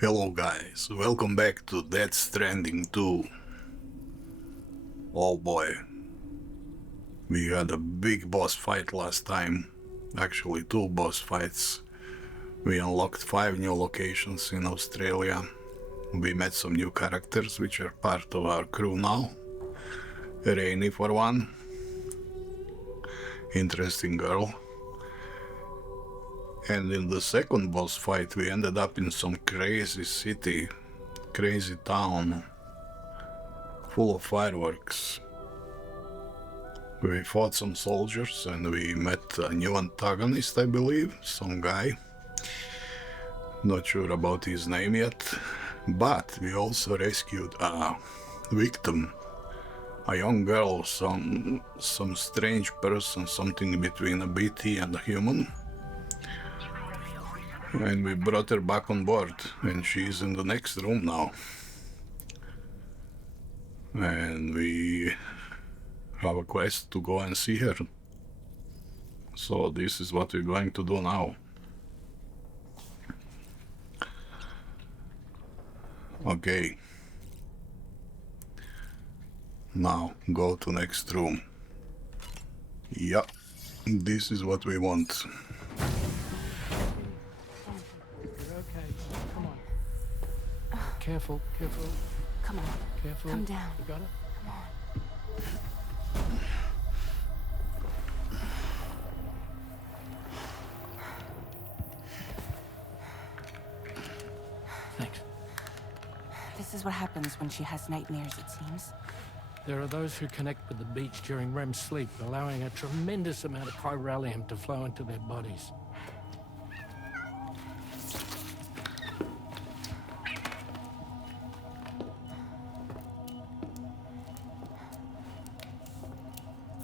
Hello guys, welcome back to Death Stranding 2. Oh boy, we had a big boss fight last time, actually 2 boss fights. We unlocked 5 new locations in Australia. We met some new characters which are part of our crew now. Rainy for one, interesting girl. And in the second boss fight we ended up in some crazy city, crazy town, full of fireworks. We fought some soldiers and we met a new antagonist, I believe, some guy. Not sure about his name yet, but we also rescued a victim, a young girl, some strange person, something between a BT and a human. And we brought her back on board, and she's in the next room now. And we have a quest to go and see her. So this is what we're going to do now. Okay. Now go to next room. Yeah, this is what we want. You're okay. Come on. Careful, careful. Come on. Careful. Come down. You got it? Come on. Thanks. This is what happens when she has nightmares, it seems. There are those who connect with the beach during REM sleep, allowing a tremendous amount of chiralium to flow into their bodies.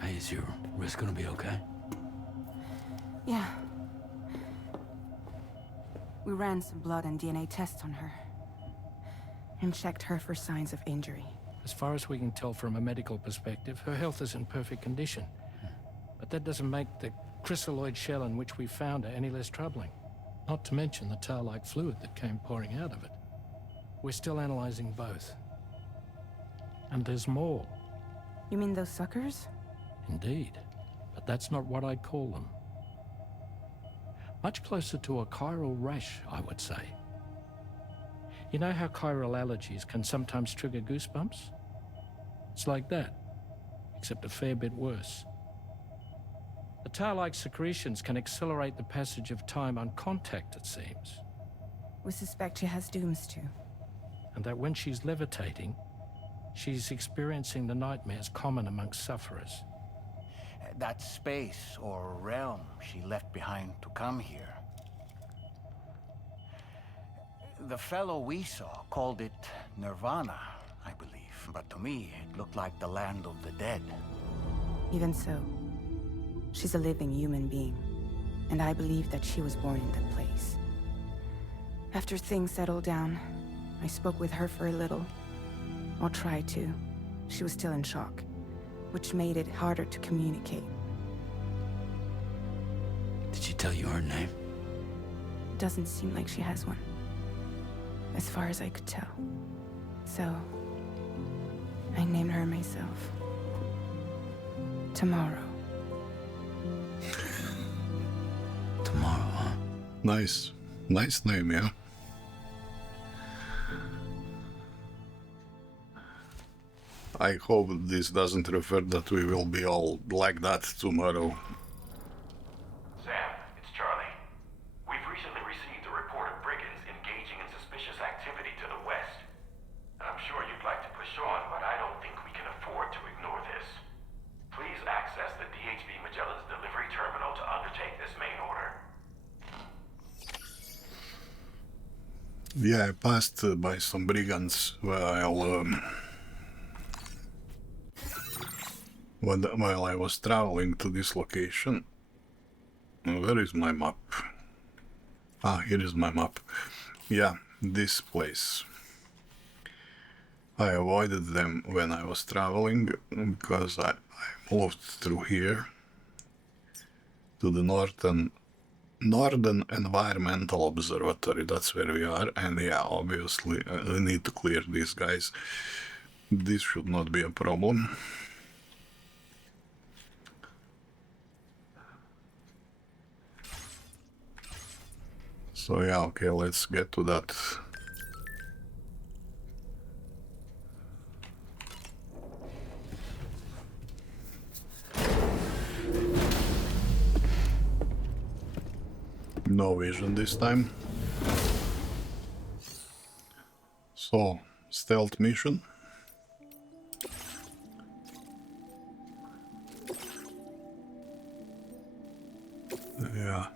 Hey, is your wrist gonna be okay? Yeah. We ran some blood and DNA tests on her. And checked her for signs of injury. As far as we can tell from a medical perspective, her health is in perfect condition. But that doesn't make the chrysaloid shell in which we found her any less troubling. Not to mention the tar-like fluid that came pouring out of it. We're still analyzing both. And there's more. You mean those suckers? Indeed. But that's not what I'd call them. Much closer to a chiral rash, I would say. You know how chiral allergies can sometimes trigger goosebumps? It's like that, except a fair bit worse. The tar-like secretions can accelerate the passage of time on contact, it seems. We suspect she has dooms too. And that when she's levitating, she's experiencing the nightmares common amongst sufferers. That space or realm she left behind to come here. The fellow we saw called it Nirvana, I believe. But to me, it looked like the land of the dead. Even so, she's a living human being. And I believe that she was born in that place. After things settled down, I spoke with her for a little. Or tried to. She was still in shock, which made it harder to communicate. Did she tell you her name? Doesn't seem like she has one. As far as I could tell. So, I named her myself. Tmrrw. Tomorrow, huh? Nice name, yeah. I hope this doesn't refer that we will be all like that tomorrow. Sam, it's Charlie. We've recently received a report of brigands engaging in suspicious activity to the west. I'm sure you'd like to push on, but I don't think we can afford to ignore this. Please access the DHB Magellan's delivery terminal to undertake this main order. Yeah, I passed by some brigands while I was traveling to this location. Where is my map? Ah, here is my map. Yeah, this place. I avoided them when I was traveling because I moved through here to the north and Northern Environmental Observatory, that's where we are, and yeah, obviously I need to clear these guys. This should not be a problem. So yeah, okay, let's get to that. No vision this time. So, stealth mission. Yeah.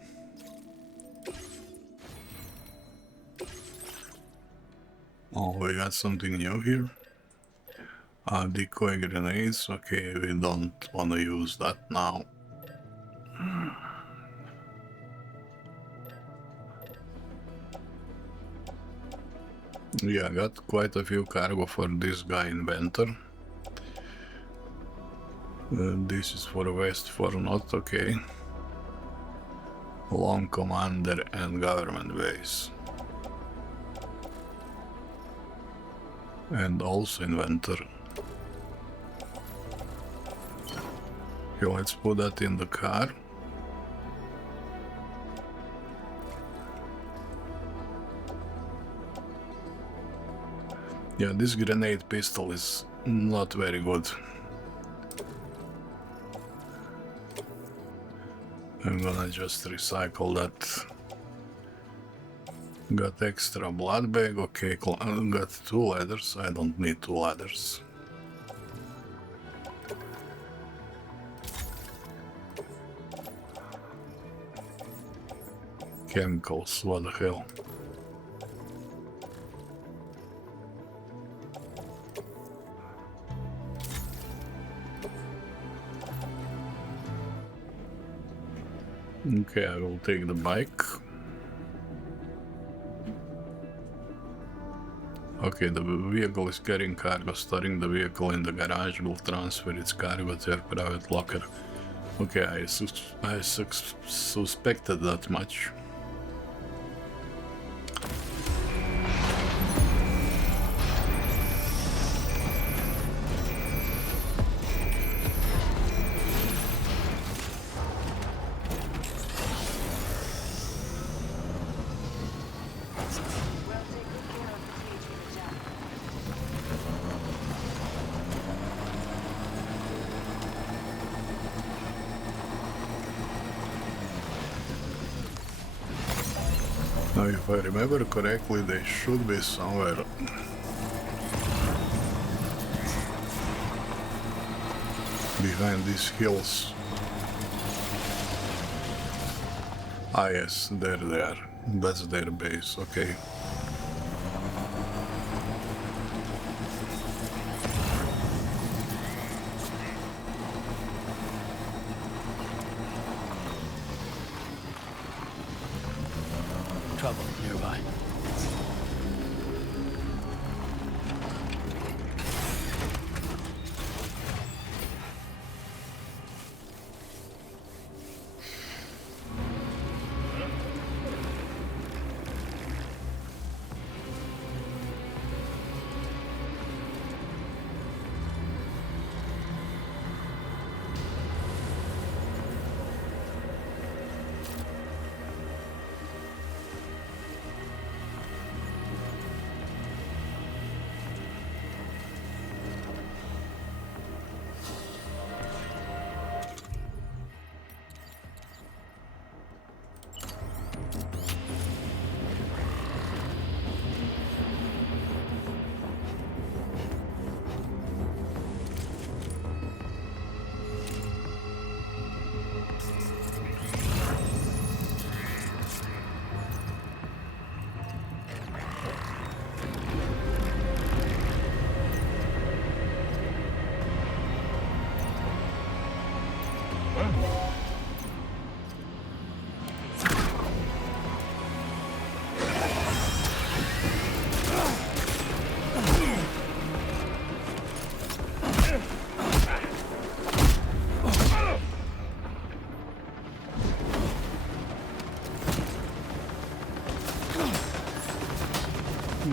Oh, we got something new here. Decoy grenades. Okay, we don't want to use that now. Yeah, I got quite a few cargo for this guy inventor. This is for West for not okay. Long commander and government base. And also inventor. Okay, let's put that in the car. Yeah, this grenade pistol is not very good. I'm gonna just recycle that. Got extra blood bag, okay, got 2 ladders, I don't need 2 ladders. Chemicals, what the hell. Okay, I will take the bike. Okay, the vehicle is carrying cargo. Storing the vehicle in the garage will transfer its cargo to your private locker. Okay, I suspected that much. Now, if I remember correctly, they should be somewhere behind these hills. Ah yes, there they are. That's their base, okay. Trouble nearby.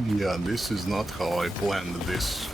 Yeah, this is not how I planned this.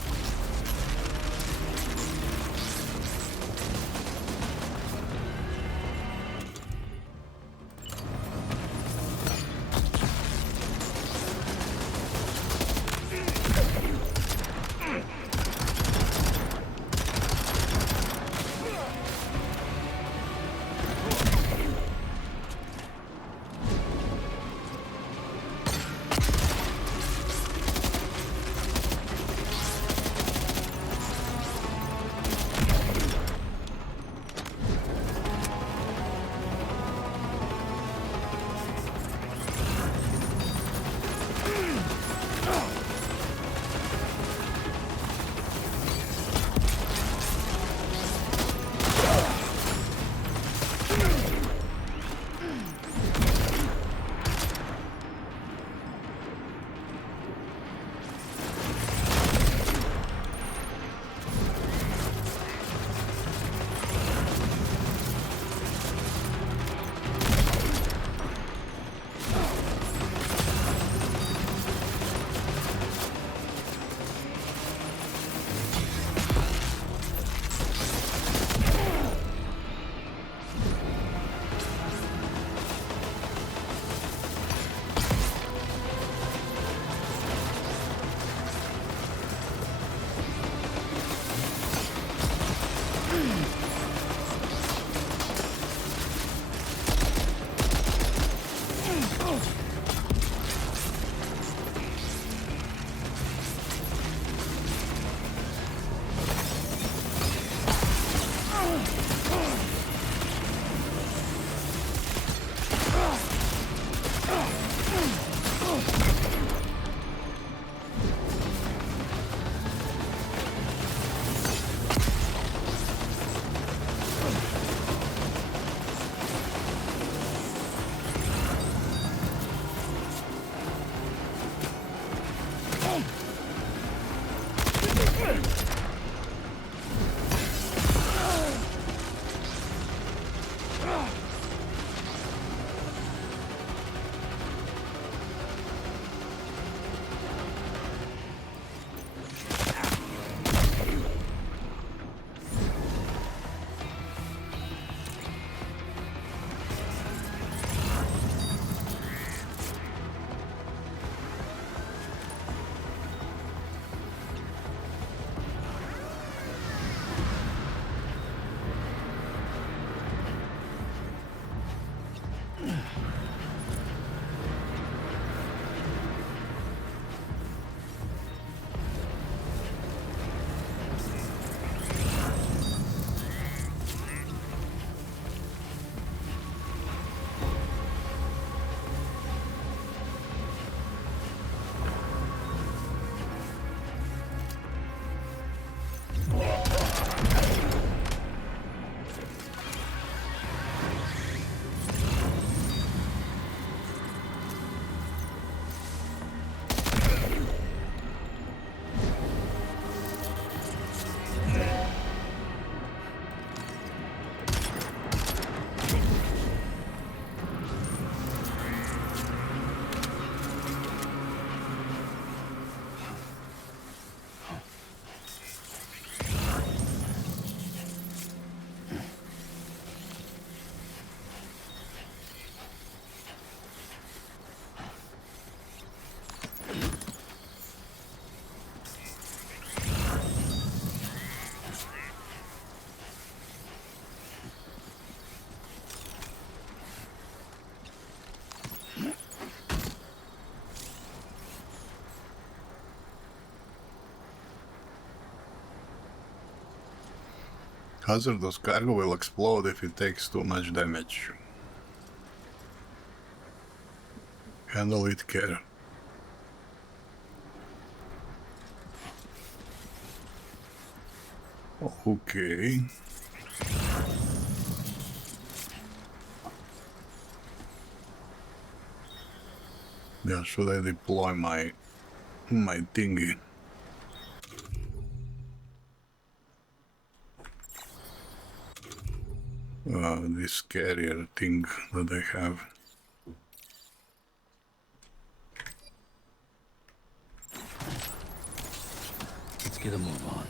Hazardous cargo will explode if it takes too much damage. Handle with care. Okay. Yeah, should I deploy my thingy? This carrier thing that I have. get a move on.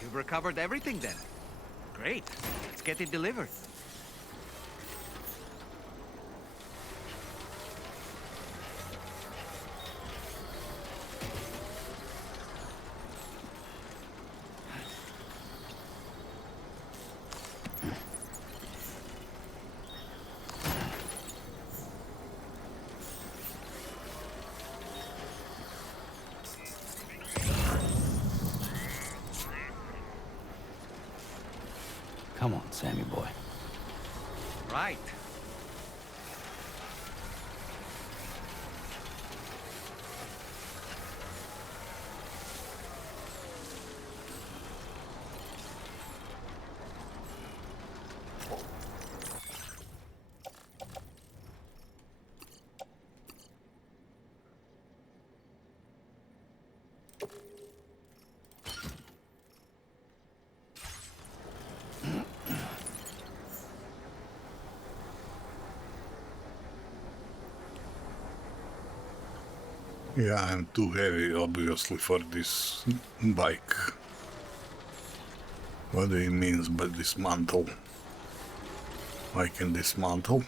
You've recovered everything then. Great. Let's get it delivered. Come on, Sammy boy. Right. Yeah, I'm too heavy, obviously, for this bike. What do he means by dismantle? I can dismantle?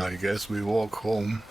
I guess we walk home.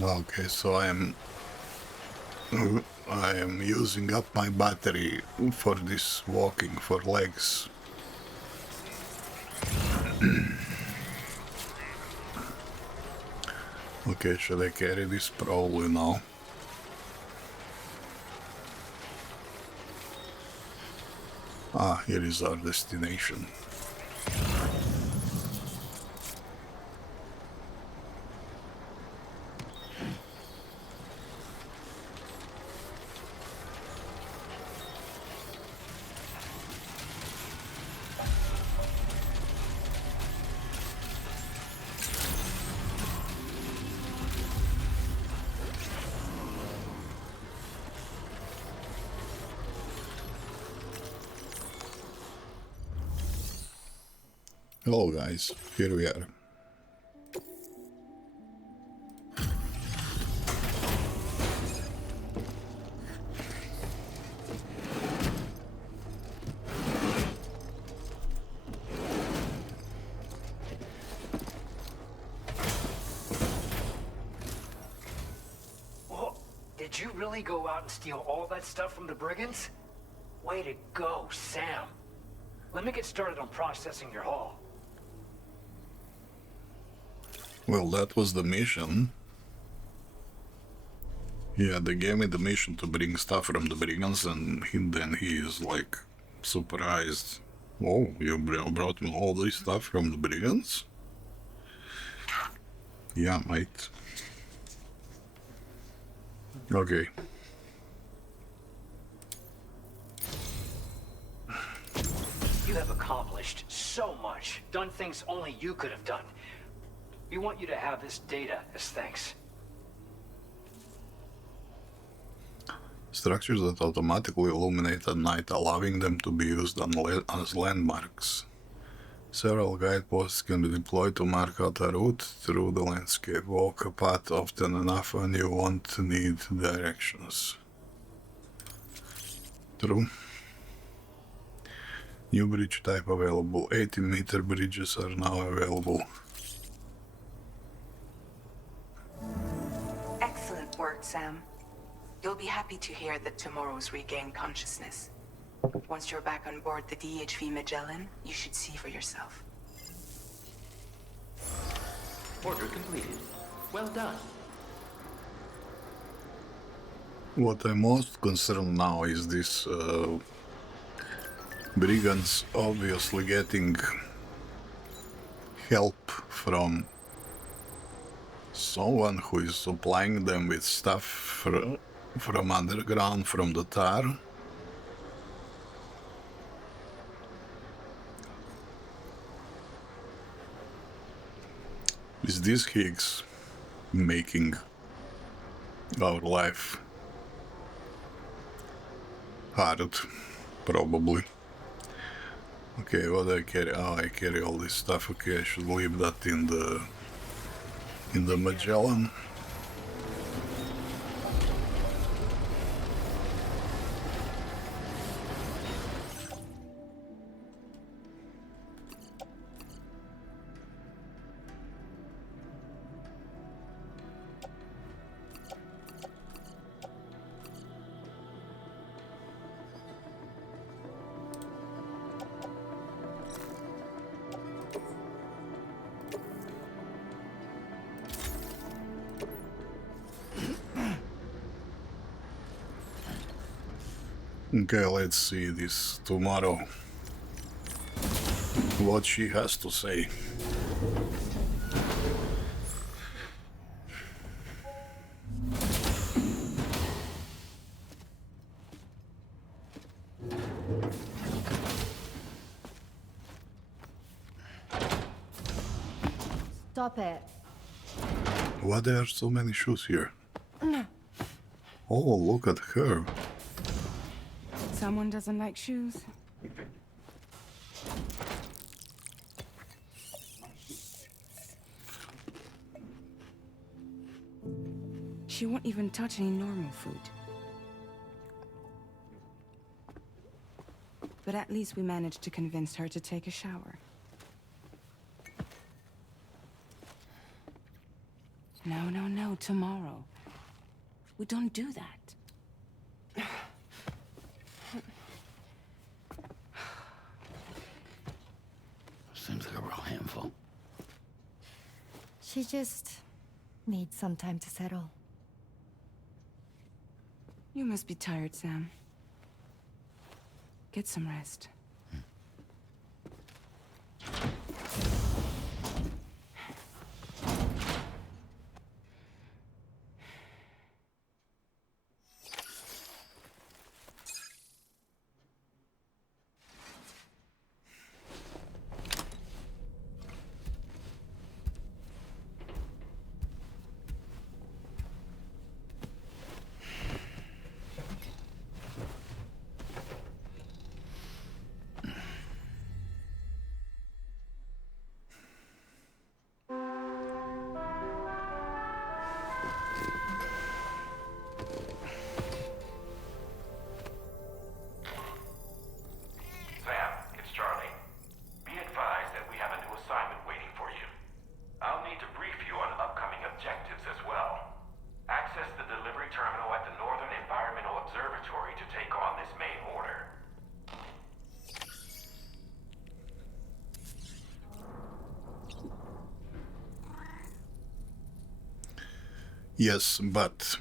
Okay, so I am using up my battery for this walking for legs. Okay, should I carry this? Probably no. Ah, here is our destination. Hello guys, here we are. Did you really go out and steal all that stuff from the brigands? Way to go, Sam. Let me get started on processing your haul. Well, that was the mission. Yeah, they gave me the mission to bring stuff from the brigands, and then he is like surprised. Oh, you brought me all this stuff from the brigands? Yeah, mate. Okay. You have accomplished so much, done things only you could have done. We want you to have this data as thanks. Structures that automatically illuminate at night, allowing them to be used as landmarks. Several guideposts can be deployed to mark out a route through the landscape. Walk a path often enough and you won't need directions. True. New bridge type available. 80-meter bridges are now available. Excellent work, Sam. You'll be happy to hear that Tmrrw's regained consciousness. Once you're back on board the DHV Magellan, you should see for yourself. Order completed. Well done. What I'm most concerned now is this brigands obviously getting help from someone who is supplying them with stuff from underground, from the tar. Is this Higgs making our life hard? Probably. Okay, what do I carry? Oh, I carry all this stuff. Okay, I should leave that in the Magellan. Okay, let's see this Tmrrw. What she has to say. Stop it. Why there are so many shoes here? Oh, look at her. Someone doesn't like shoes. She won't even touch any normal food. But at least we managed to convince her to take a shower. No, tomorrow. We don't do that. Seems like a real handful. She just needs some time to settle. You must be tired, Sam. Get some rest. Yes, but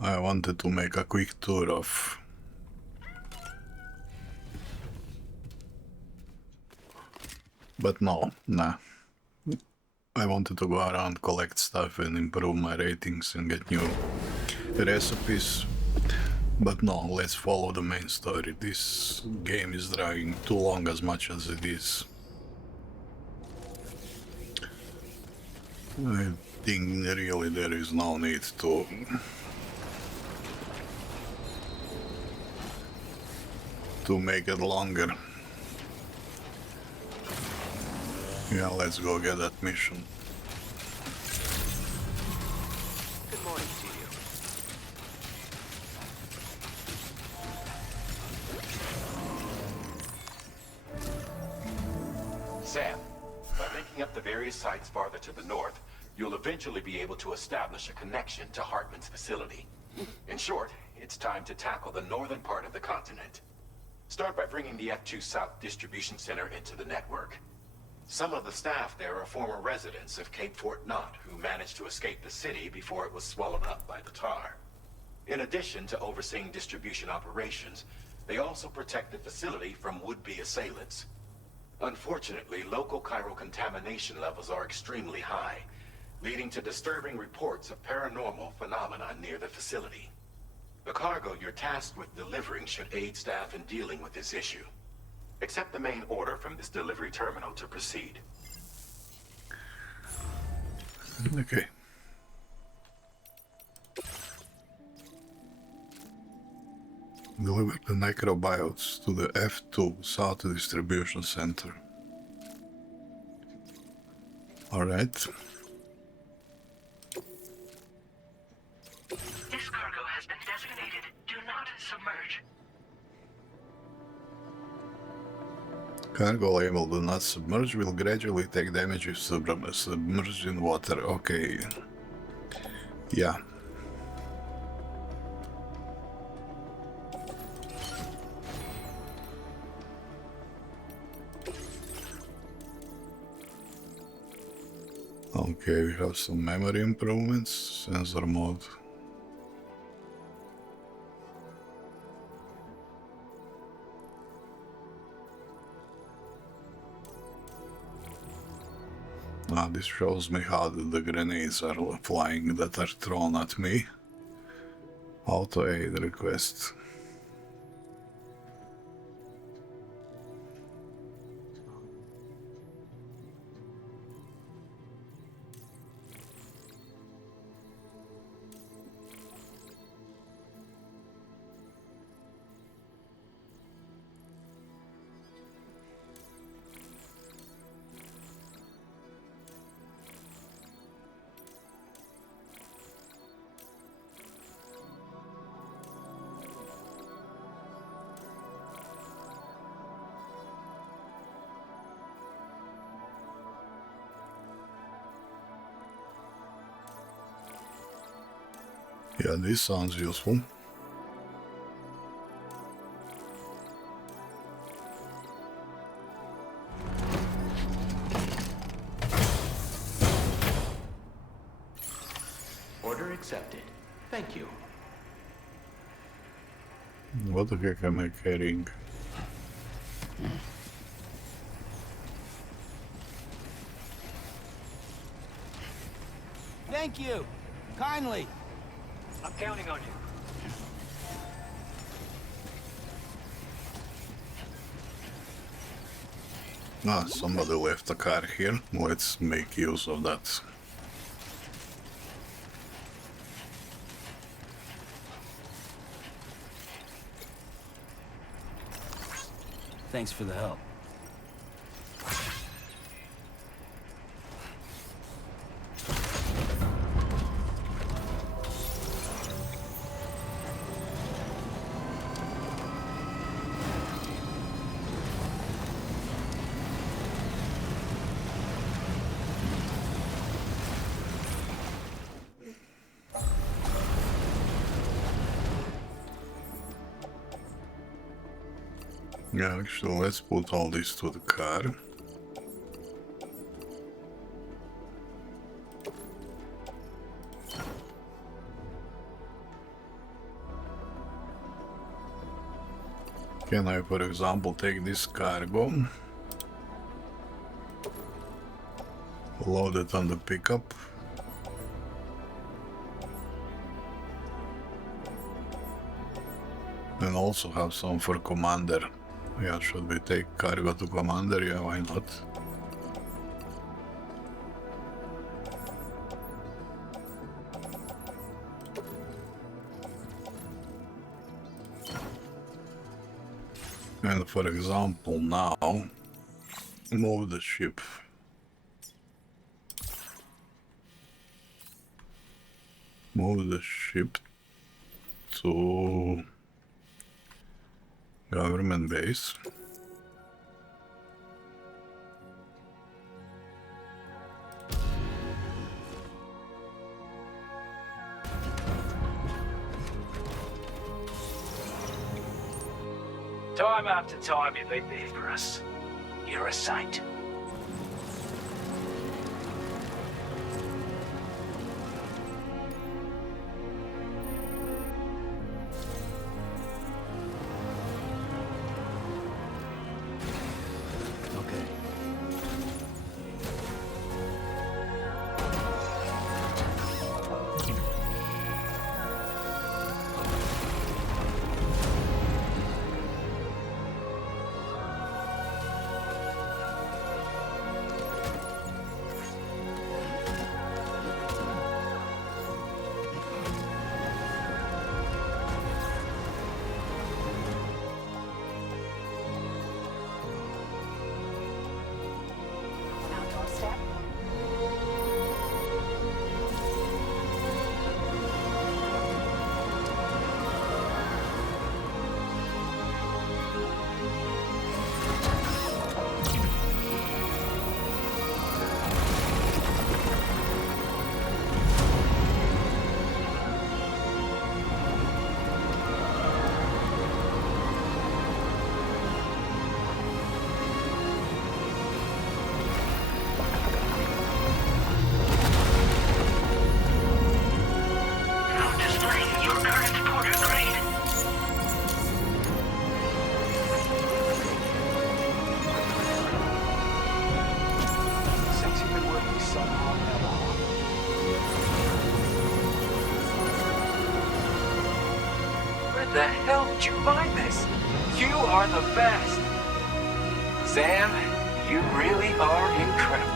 I wanted to make a quick tour of nah. I wanted to go around, collect stuff and improve my ratings and get new recipes. But no, let's follow the main story. This game is dragging too long as much as it is. I think really there is no need to make it longer. Yeah, let's go get that mission. Good morning to you. Sam, by linking up the various sites farther to the north, you'll eventually be able to establish a connection to Hartman's facility. In short, it's time to tackle the northern part of the continent. Start by bringing the F2 South Distribution Center into the network. Some of the staff there are former residents of Cape Fort Knot who managed to escape the city before it was swallowed up by the tar. In addition to overseeing distribution operations, they also protect the facility from would-be assailants. Unfortunately, local chiral contamination levels are extremely high, leading to disturbing reports of paranormal phenomena near the facility. The cargo you're tasked with delivering should aid staff in dealing with this issue. Accept the main order from this delivery terminal to proceed. Okay. Deliver the necrobiotes to the F2 South Distribution Center. Alright. This cargo has been designated Do Not Submerge. Cargo label Do Not Submerge will gradually take damage if submerged in water. Okay. Yeah. Okay, we have some memory improvements, sensor mode. Now this shows me how the grenades are flying that are thrown at me. Auto aid request. Yeah, this sounds useful. Order accepted. Thank you. What the heck am I carrying? Thank you. Kindly. I'm counting on you. Ah, somebody left a car here. Let's make use of that. Thanks for the help. Yeah, actually, let's put all this to the car. Can I, for example, take this cargo, load it on the pickup, and also have some for commander? Yeah, should we take cargo to commander? Yeah, why not? And for example, now move the ship. Move the ship to government base. Time after time you've been there for us. You're a saint. Where the hell did you find this? You are the best. Sam, you really are incredible.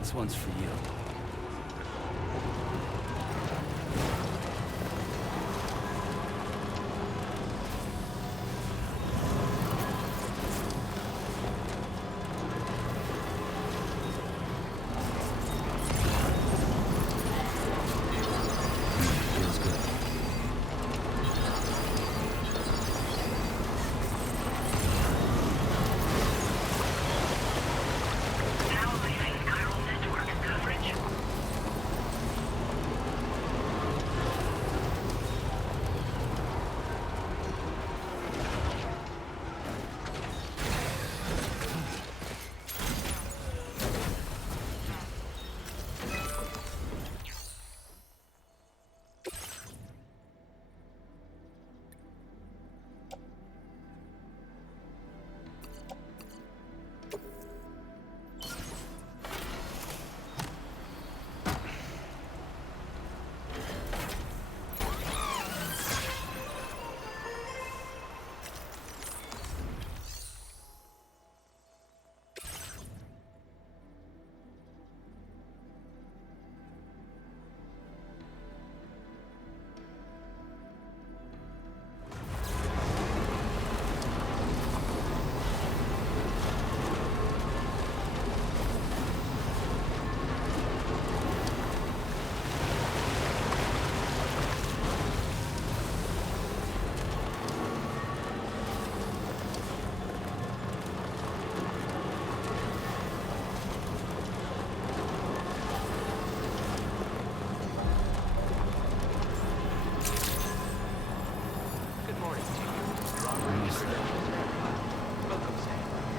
This one's for you. Feels good. Now leaving chiral network coverage.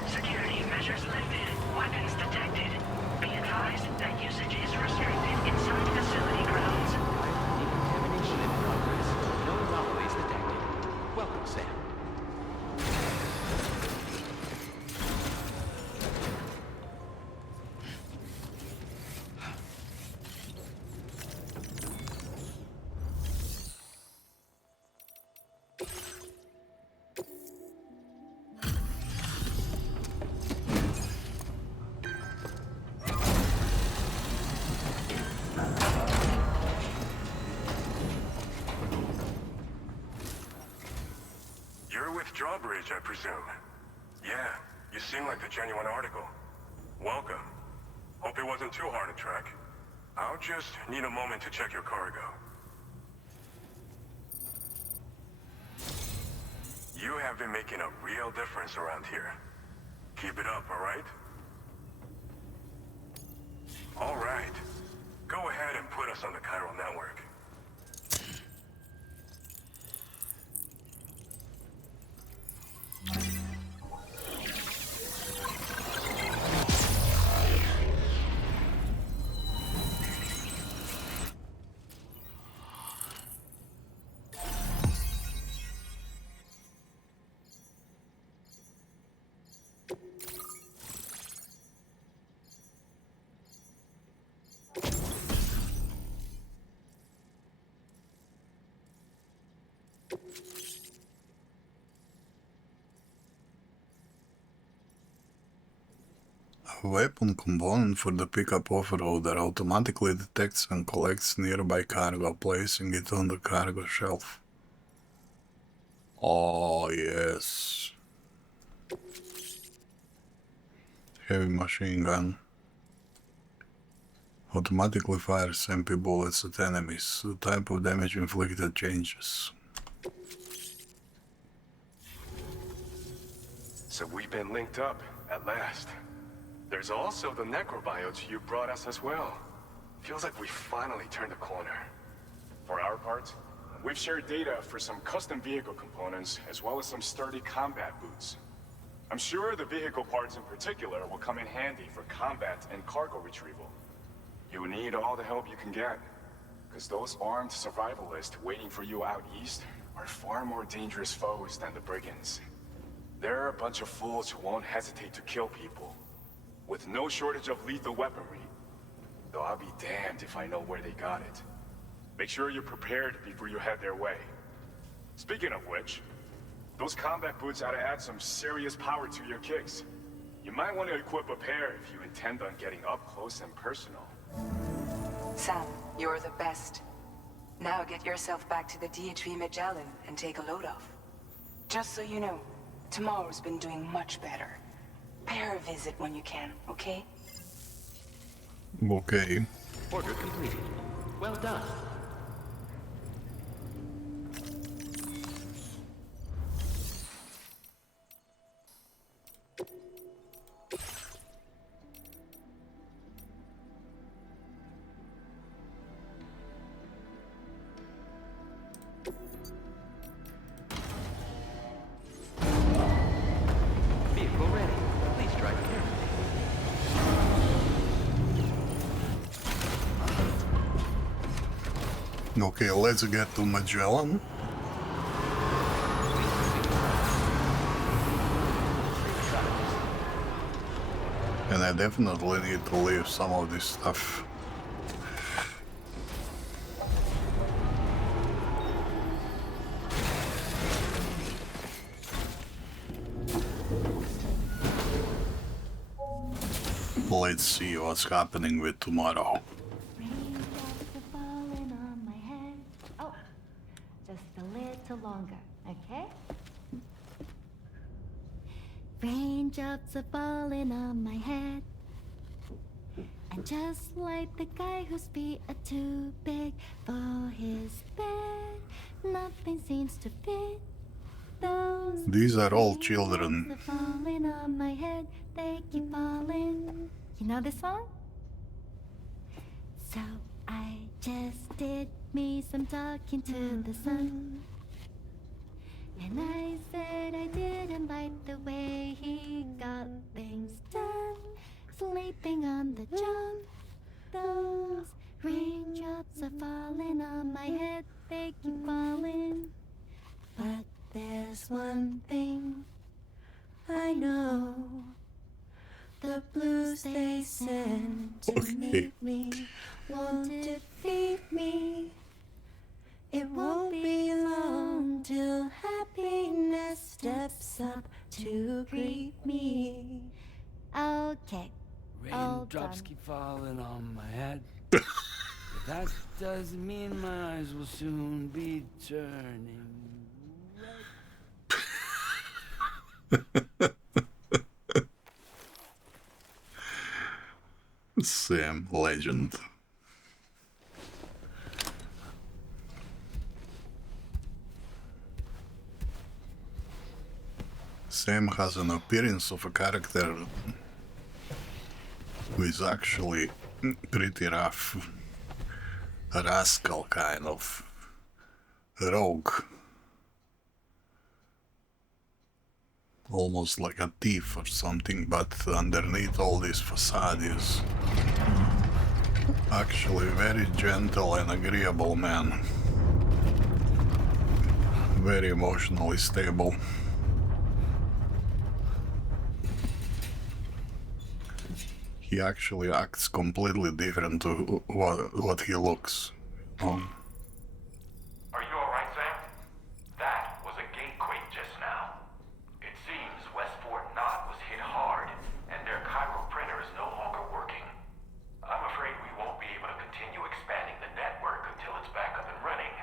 Security measures lifted. Weapons detected. Be advised that usage is restricted inside facility grounds. Decontamination in progress. No anomalies detected. Welcome, Sam. Drawbridge, I presume. Yeah, you seem like the genuine article. Welcome. Hope it wasn't too hard to track. I'll just need a moment to check your cargo. You have been making a real difference around here. Keep it up, alright? Alright. Go ahead and put us on the chiral network. A weapon component for the pickup off-roader automatically detects and collects nearby cargo, placing it on the cargo shelf. Oh yes. Heavy machine gun. Automatically fires MP bullets at enemies. The type of damage inflicted changes. So we've been linked up, at last. There's also the necrobiotes you brought us as well. Feels like we finally turned a corner. For our part, we've shared data for some custom vehicle components, as well as some sturdy combat boots. I'm sure the vehicle parts in particular will come in handy for combat and cargo retrieval. You need all the help you can get, because those armed survivalists waiting for you out east are far more dangerous foes than the brigands. They're a bunch of fools who won't hesitate to kill people, with no shortage of lethal weaponry. Though I'll be damned if I know where they got it. Make sure you're prepared before you head their way. Speaking of which, those combat boots ought to add some serious power to your kicks. You might want to equip a pair if you intend on getting up close and personal. Sam, you're the best. Now get yourself back to the Tmrrw Magellan and take a load off. Just so you know, Tmrrw's been doing much better. Pay her a visit when you can, okay? Okay. Order completed. Well done. Vehicle ready. Please drive carefully. Okay, let's get to Magellan. And I definitely need to leave some of this stuff. Let's see what's happening with tomorrow. Raindrops are falling on my head. Oh, just a little longer, okay? Raindrops are falling on my head. And just like the guy whose feet are too big for his bed, nothing seems to fit. Those These are all raindrops children. are falling on my head, they keep falling. You know this song? So I just did me some talking to the sun. And I said I did there's one thing I know. The blues they send to meet me won't defeat me. It won't be long till happiness steps up to greet me. Okay. Raindrops keep falling on my head. That doesn't mean my eyes will soon be turning red. Sam, legend. Sam has an appearance of a character who is actually pretty rough. A rascal kind of rogue. Almost like a thief or something, but underneath all this facade is actually very gentle and agreeable man. Very emotionally stable. He actually acts completely different to what he looks. Are you alright, Sam? That was a Gatequake just now. It seems West Fort Knot was hit hard, and their Cairo printer is no longer working. I'm afraid we won't be able to continue expanding the network until it's back up and running.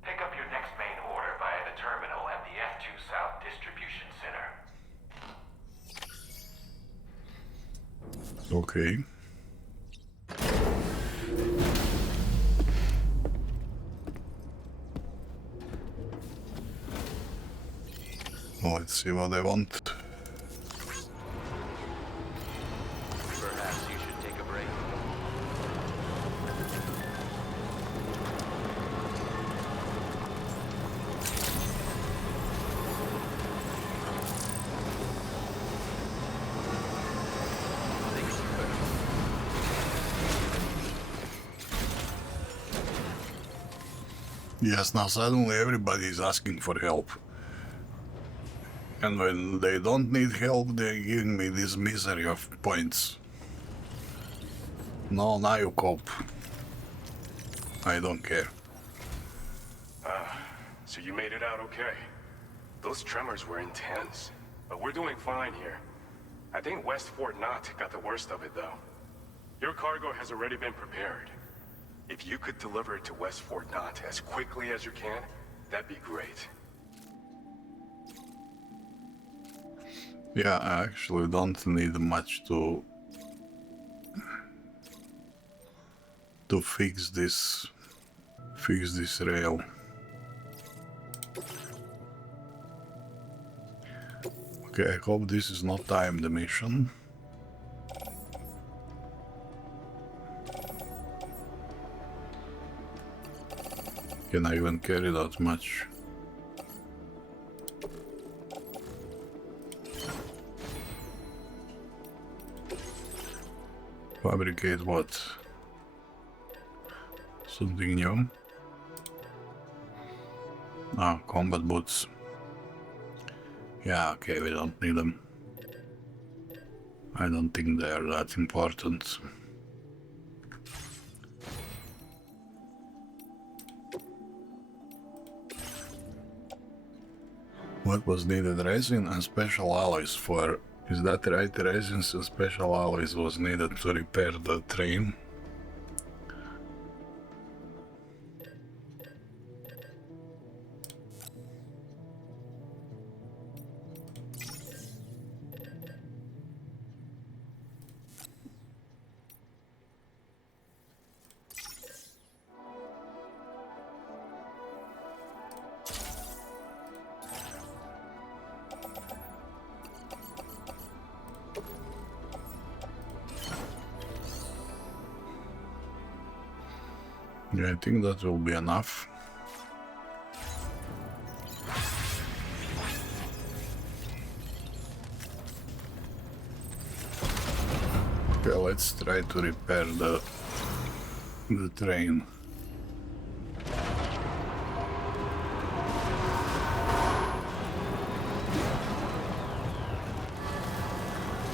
Pick up your next main order via the terminal at the F2 South Distribution Center. Okay. Let's see what they want. Perhaps you should take a break. Yes, now suddenly everybody is asking for help. And when they don't need help, they're giving me this misery of points. No, now you cope. I don't care. So you made it out okay. Those tremors were intense, but we're doing fine here. I think West Fort Knot got the worst of it, though. Your cargo has already been prepared. If you could deliver it to West Fort Knot as quickly as you can, that'd be great. Yeah, I actually don't need much to fix this rail. Okay, I hope this is not timed mission. Can I even carry that much? Fabricate what? Something new? Ah, combat boots. Yeah, okay, we don't need them. I don't think they are that important. What was needed? Resin and special alloys for... Is that right? Resins and special alloys was needed to repair the train. Yeah, I think that will be enough. Okay, let's try to repair the train.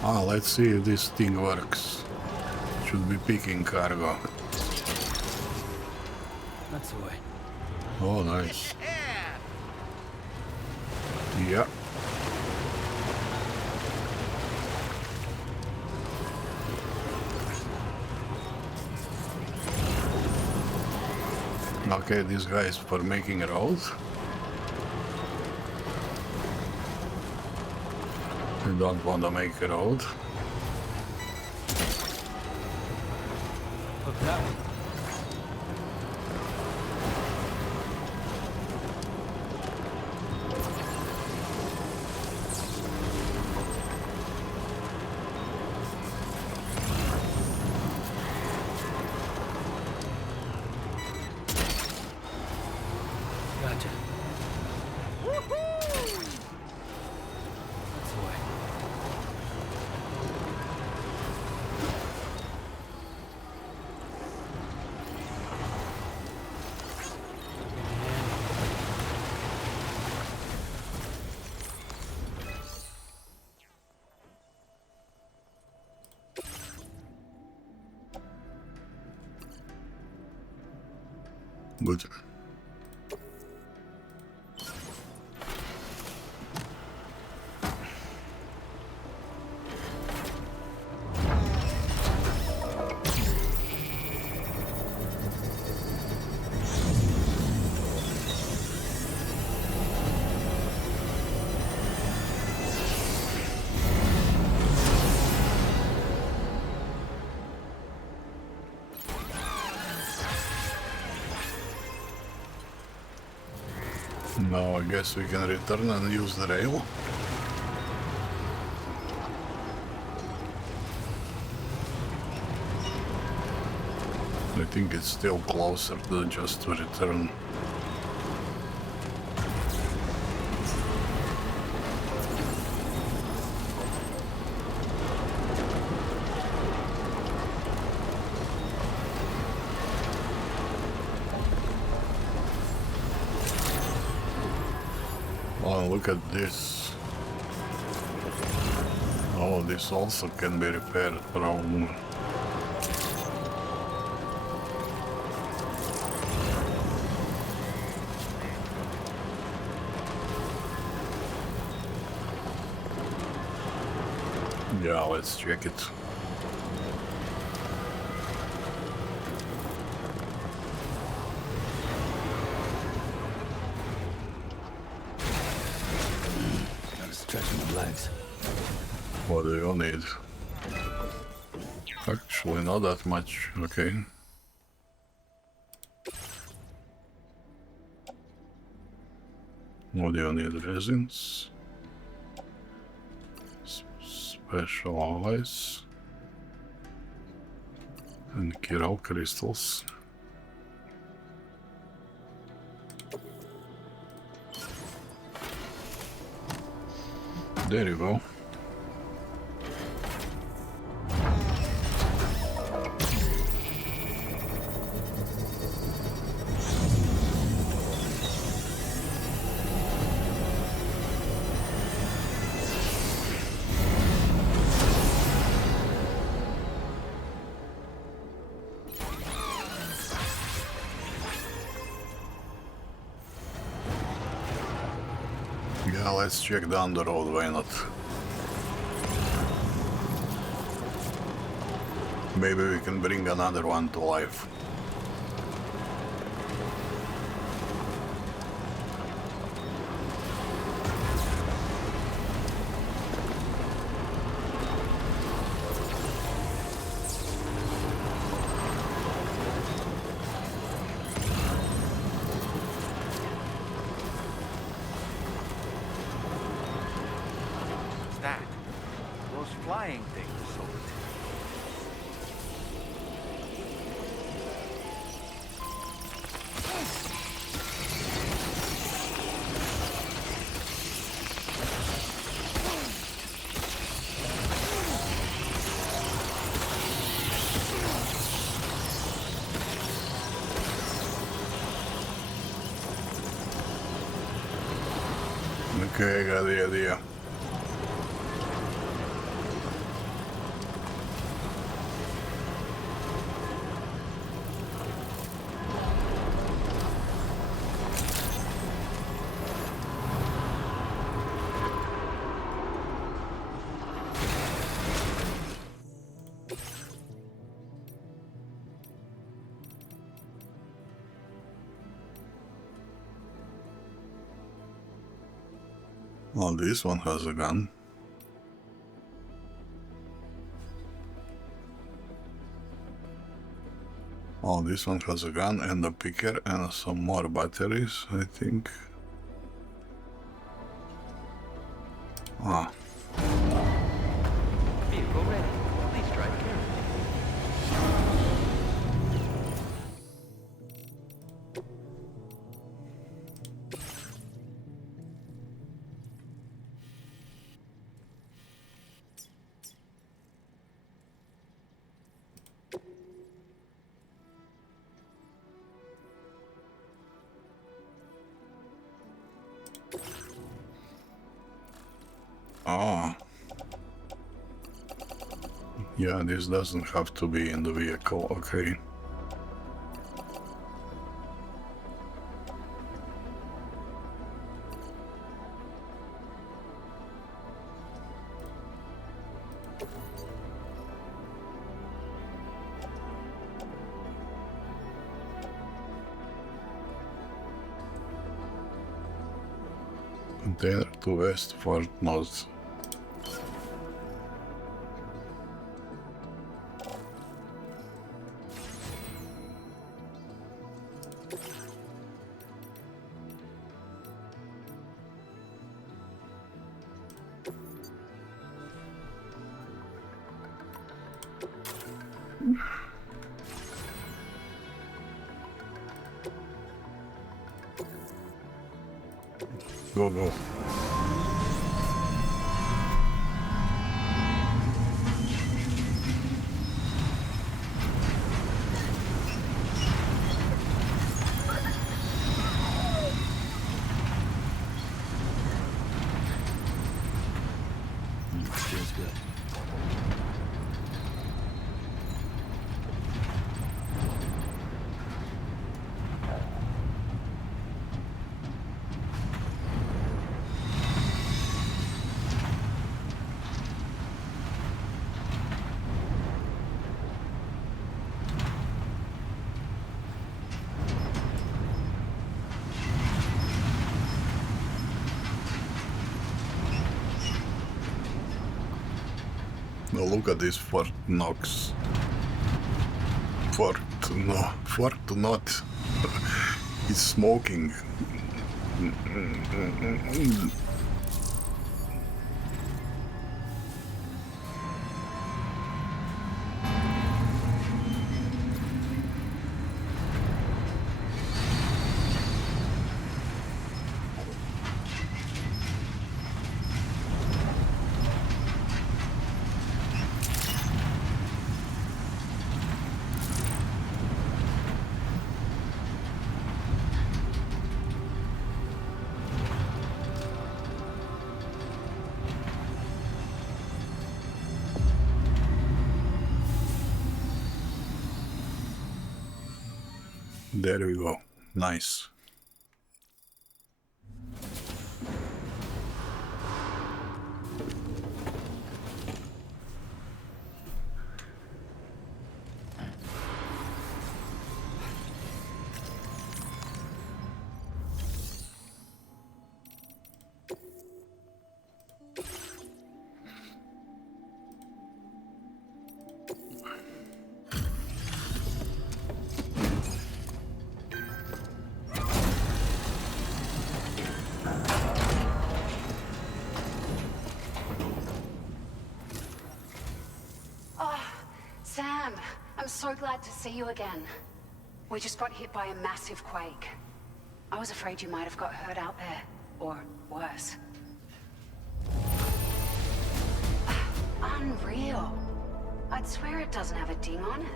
Ah, let's see if this thing works. Should be picking cargo. That's the way. Oh, nice. Yeah. Okay, this guy is for making a road. I don't want to make a road. Look that way. Gotcha. That's the way. Good. Now I guess we can return and use the rail. I think it's still closer to just to return. Oh, look at this. Oh, this also can be repaired from... Yeah, let's check it. Stretching my legs. What do you need? Actually, not that much. Okay. What do you need? Resins? Special alloys? And chiral crystals. There you go. Yeah, let's check down the road, why not? Maybe we can bring another one to life. What's that? Those flying things. Okay, I got the idea. Oh, this one has a gun. Oh, this one has a gun and a picker and some more batteries, I think. Ah. Vehicle ready. Please drive carefully. Oh. Yeah, this doesn't have to be in the vehicle, okay. Container to west, Fort North. Go, go. Feels good. Now look at this Fort Knox. Fort not. He's smoking. There we go. Nice. Sam, I'm so glad to see you again. We just got hit by a massive quake. I was afraid you might have got hurt out there, or worse. Unreal. I'd swear it doesn't have a ding on it.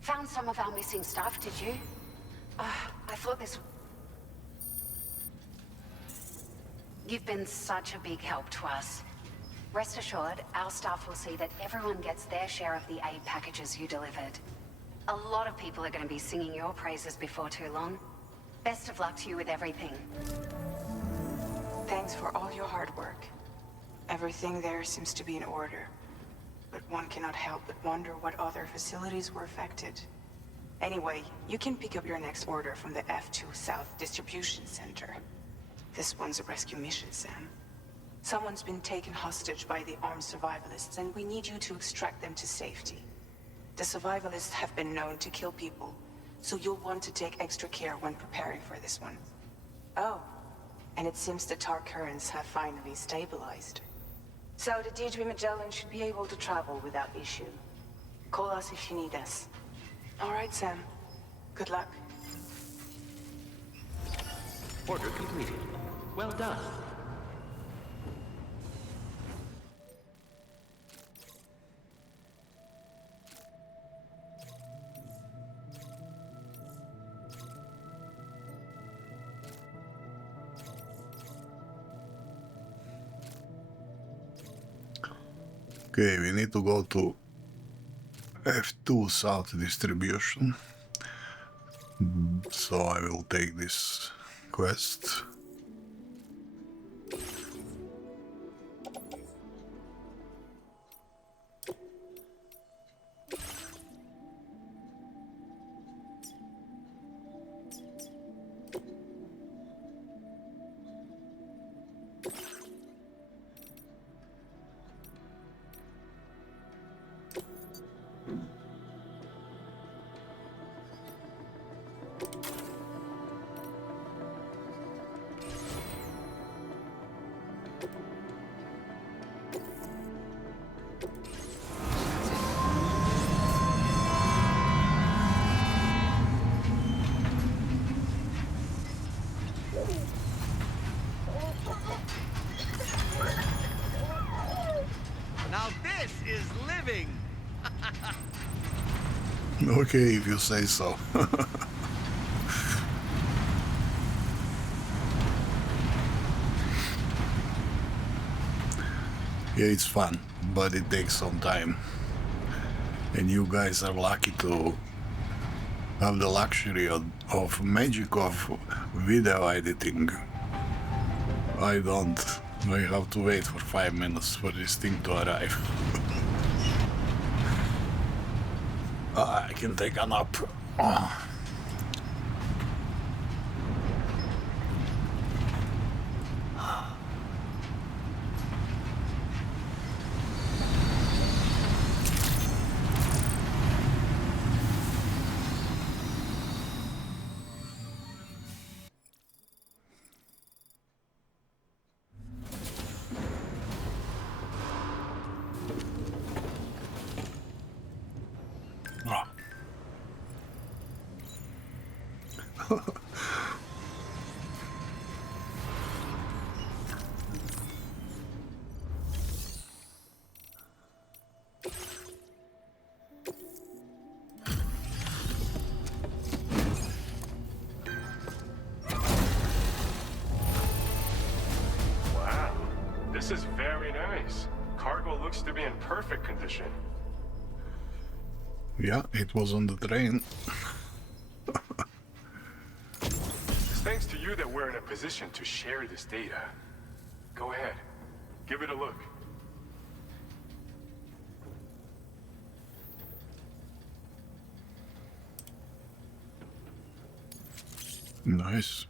Found some of our missing stuff, did you? I thought this... You've been such a big help to us. Rest assured, our staff will see that everyone gets their share of the aid packages you delivered. A lot of people are going to be singing your praises before too long. Best of luck to you with everything. Thanks for all your hard work. Everything there seems to be in order. But one cannot help but wonder what other facilities were affected. Anyway, you can pick up your next order from the F2 South Distribution Center. This one's a rescue mission, Sam. Someone's been taken hostage by the armed survivalists, and we need you to extract them to safety. The survivalists have been known to kill people, so you'll want to take extra care when preparing for this one. Oh, and it seems the tar currents have finally stabilized. So the Deirdre Magellan should be able to travel without issue. Call us if you need us. All right, Sam. Good luck. Order completed. Well done. Okay, we need to go to F2 South Distribution. So I will take this quest. Now this is living. Okay, if you say so. Yeah, it's fun, but it takes some time. And you guys are lucky to have the luxury of magic of video editing. I don't. I have to wait for 5 minutes for this thing to arrive. I can take a nap. This is very nice. Cargo looks to be in perfect condition. Yeah, it was on the train. It's thanks to you that we're in a position to share this data. Go ahead, give it a look. Nice.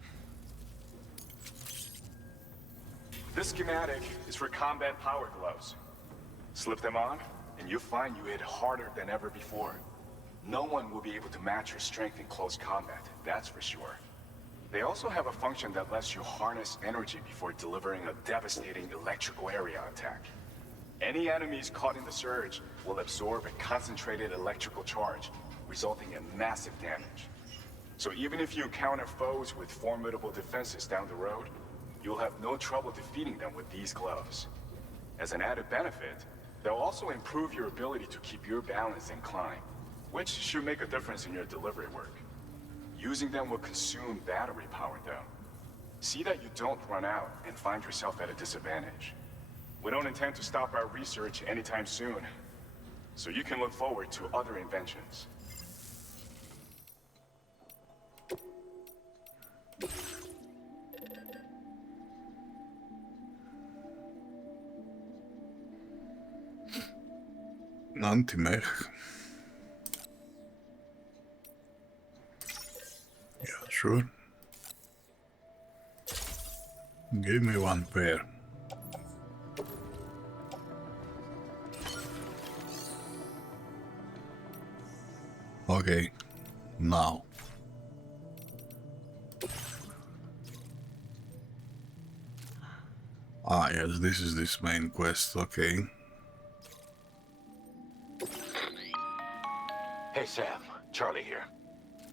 This schematic is for combat power gloves. Slip them on, and you'll find you hit harder than ever before. No one will be able to match your strength in close combat, that's for sure. They also have a function that lets you harness energy before delivering a devastating electrical area attack. Any enemies caught in the surge will absorb a concentrated electrical charge, resulting in massive damage. So even if you encounter foes with formidable defenses down the road, you'll have no trouble defeating them with these gloves. As an added benefit, they'll also improve your ability to keep your balance and climb, which should make a difference in your delivery work. Using them will consume battery power though. See that you don't run out and find yourself at a disadvantage. We don't intend to stop our research anytime soon, so you can look forward to other inventions. Anti-mech. Sure. Give me one pair. Okay, now. Ah, yes, this is this main quest, okay. Hey Sam, Charlie here.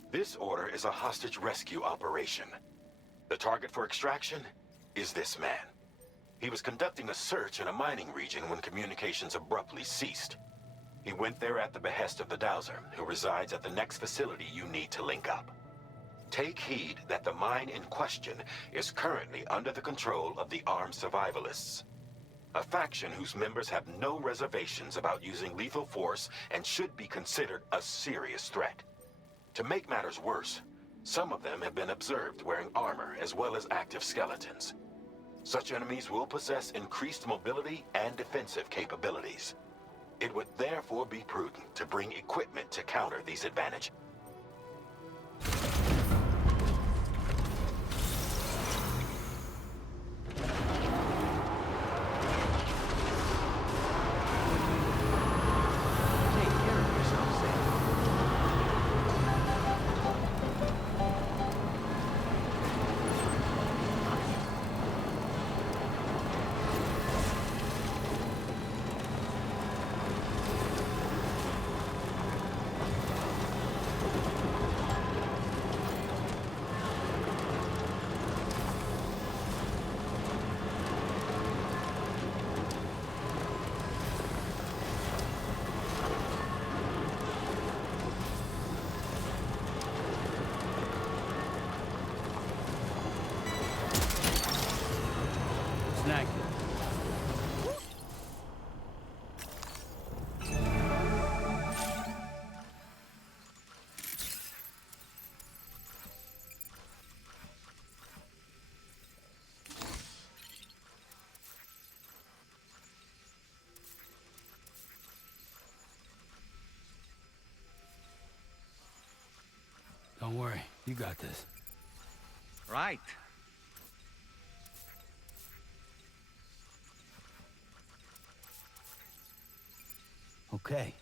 This order is a hostage rescue operation. The target for extraction is this man. He was conducting a search in a mining region when communications abruptly ceased. He went there at the behest of the Dowser, who resides at the next facility you need to link up. Take heed that the mine in question is currently under the control of the armed survivalists, a faction whose members have no reservations about using lethal force and should be considered a serious threat. To make matters worse, some of them have been observed wearing armor as well as active skeletons. Such enemies will possess increased mobility and defensive capabilities. It would therefore be prudent to bring equipment to counter these advantages. Don't worry, you got this. Right. Okay.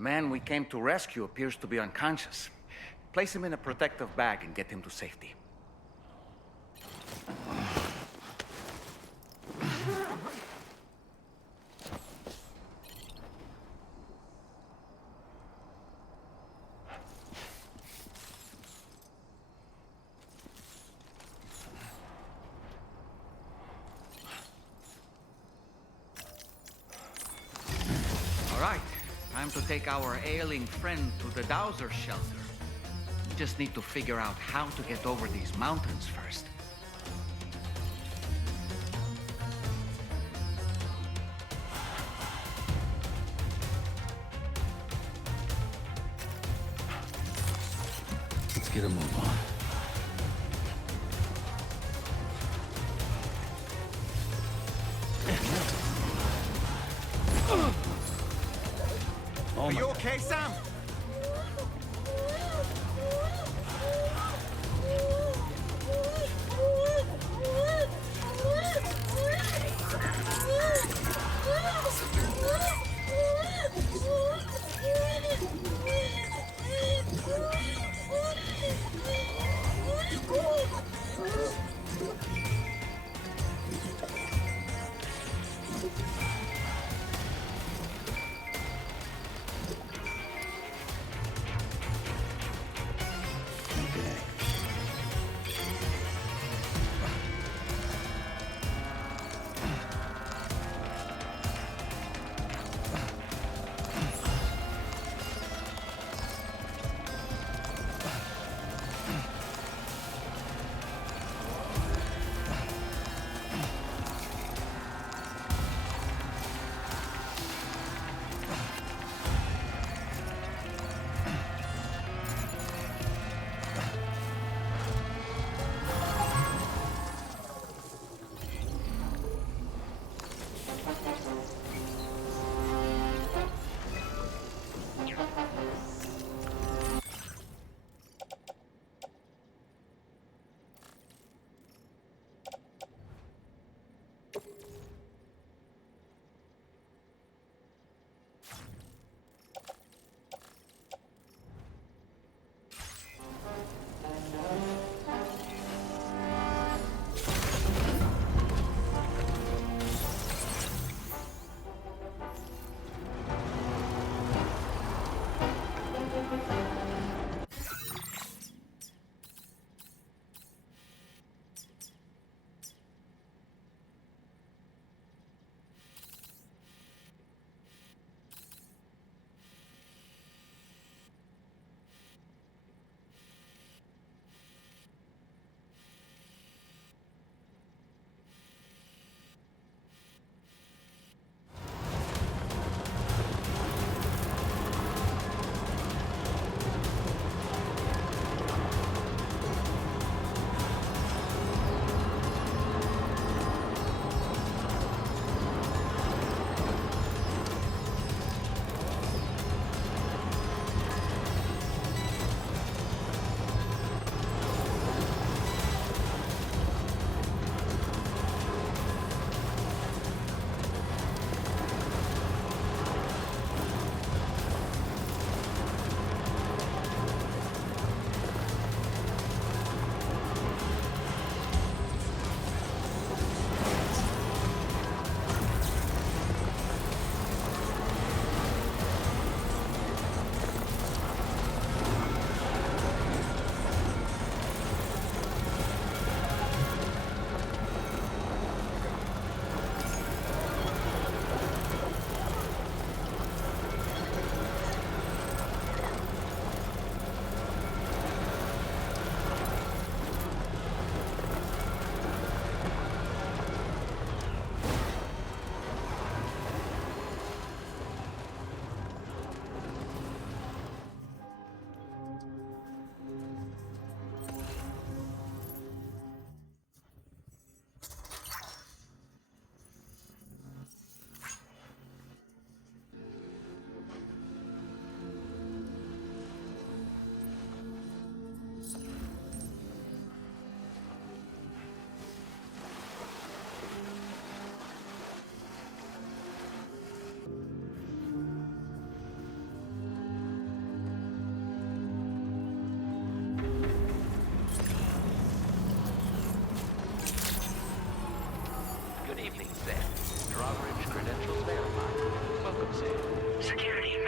The man we came to rescue appears to be unconscious. Place him in a protective bag and get him to safety. All right, time to take our ailing friend to the Dowser shelter. We just need to figure out how to get over these mountains first. Let's get a move on. Are you okay, Sam?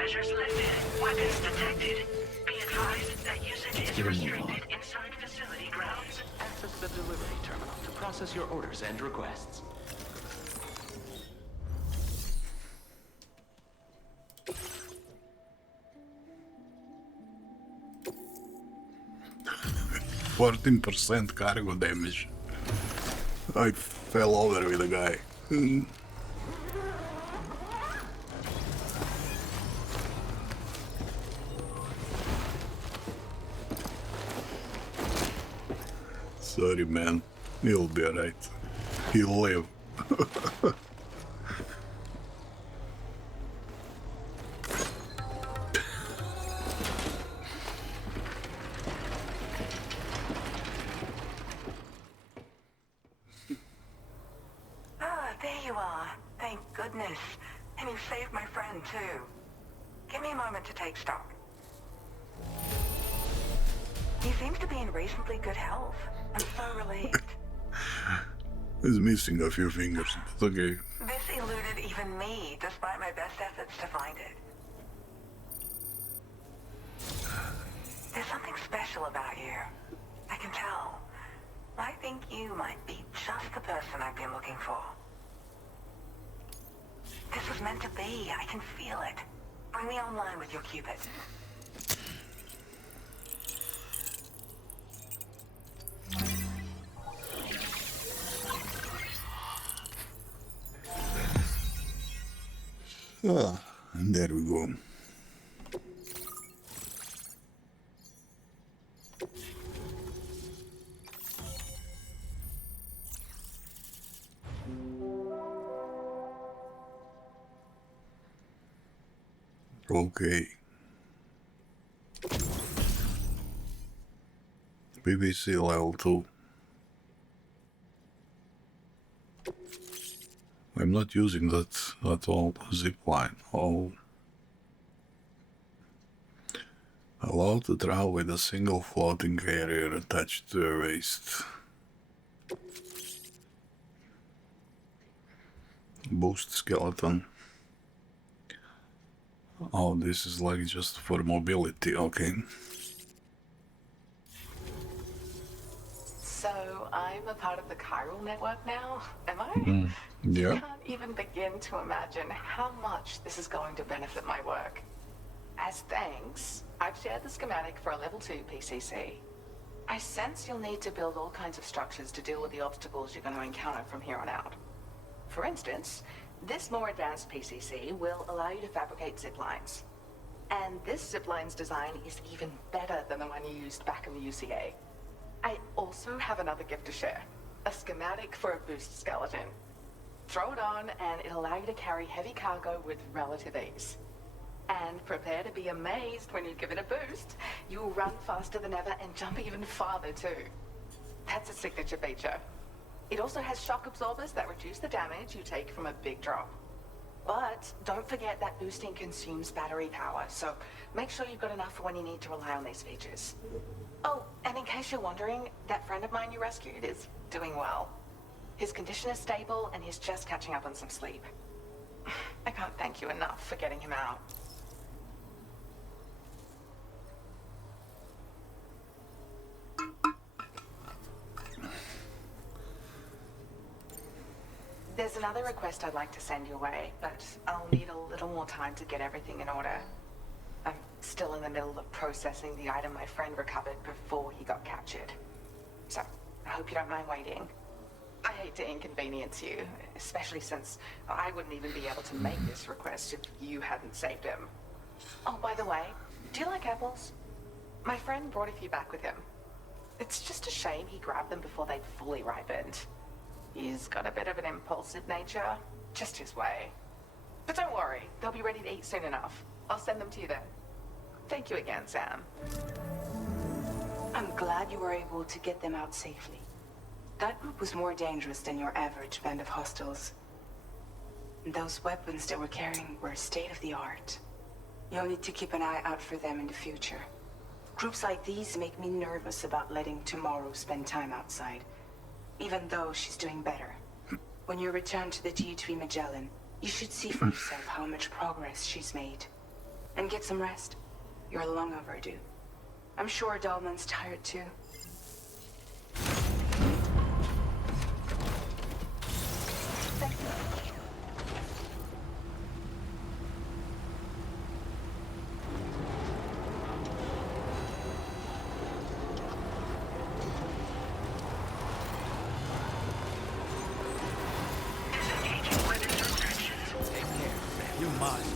Measures lifted. Weapons detected. Be advised that usage is restricted inside facility grounds. Access the delivery terminal to process your orders and requests. %14 cargo damage. I fell over with a guy. Sorry, man. He'll be alright. He'll live. Ah, there you are. Thank goodness. And you saved my friend, too. Give me a moment to take stock. He seems to be in reasonably good health. I'm so relieved. He's missing a few fingers, but okay. This eluded even me, despite my best efforts to find it. There's something special about you. I can tell. I think you might be just the person I've been looking for. This was meant to be. I can feel it. Bring me online with your Cupid. Ah, and there we go. Okay. BBC level 2. I'm not using that at all. Zipline. Oh. Allowed to travel with a single floating carrier attached to your waist. Boost skeleton. Oh, this is like just for mobility, okay. So, I'm a part of the chiral network now, am I? Yeah. I can't even begin to imagine how much this is going to benefit my work. As thanks, I've shared the schematic for a level 2 PCC. I sense you'll need to build all kinds of structures to deal with the obstacles you're going to encounter from here on out. For instance, this more advanced PCC will allow you to fabricate zip lines. And this zip line's design is even better than the one you used back in the UCA. I also have another gift to share. A schematic for a boost skeleton. Throw it on and it'll allow you to carry heavy cargo with relative ease. And prepare to be amazed when you give it a boost. You'll run faster than ever and jump even farther too. That's a signature feature. It also has shock absorbers that reduce the damage you take from a big drop. But don't forget that boosting consumes battery power, so make sure you've got enough for when you need to rely on these features. Oh, and in case you're wondering, that friend of mine you rescued is doing well. His condition is stable and he's just catching up on some sleep. I can't thank you enough for getting him out. There's another request I'd like to send your way, but I'll need a little more time to get everything in order. I'm still in the middle of processing the item my friend recovered before he got captured. So, I hope you don't mind waiting. I hate to inconvenience you, especially since I wouldn't even be able to make this request if you hadn't saved him. Oh, by the way, do you like apples? My friend brought a few back with him. It's just a shame he grabbed them before they'd fully ripened. He's got a bit of an impulsive nature, just his way. But don't worry, they'll be ready to eat soon enough. I'll send them to you then. Thank you again, Sam. I'm glad you were able to get them out safely. That group was more dangerous than your average band of hostiles. Those weapons they were carrying were state-of-the-art. You'll need to keep an eye out for them in the future. Groups like these make me nervous about letting Tmrrw spend time outside. Even though she's doing better. When you return to the T3 Magellan, you should see for yourself how much progress she's made. And get some rest. You're long overdue. I'm sure Dahlman's tired too. You must.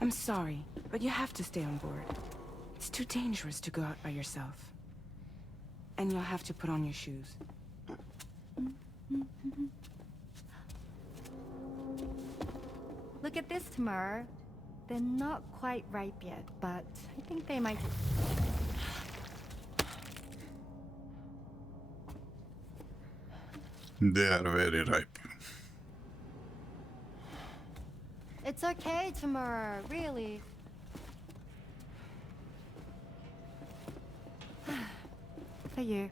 I'm sorry, but you have to stay on board. It's too dangerous to go out by yourself. And you'll have to put on your shoes. Look at this, Tmrrw. They're not quite ripe yet, but I think they might... They are very ripe. It's okay, Tmrrw, really. For you.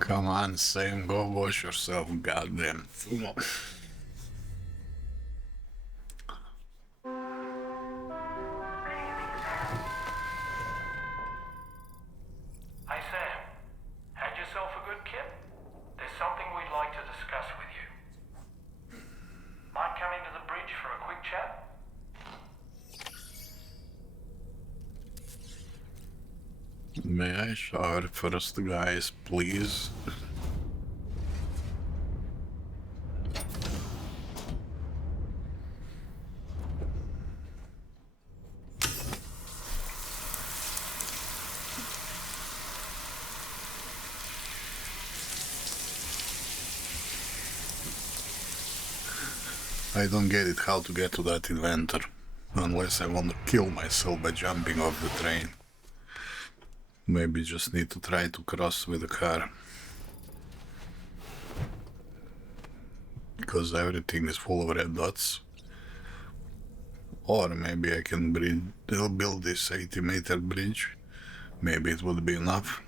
Come on, Sam, go wash yourself, goddamn fool. Hi, Sam. Had yourself a good kip? There's something we'd like to discuss with you. Mind coming to the bridge for a quick chat? May I shower first, guys, please? I don't get it how to get to that inventor, unless I want to kill myself by jumping off the train. Maybe just need to try to cross with a car. Because everything is full of red dots. Or maybe I can build this 80-meter bridge. Maybe it would be enough.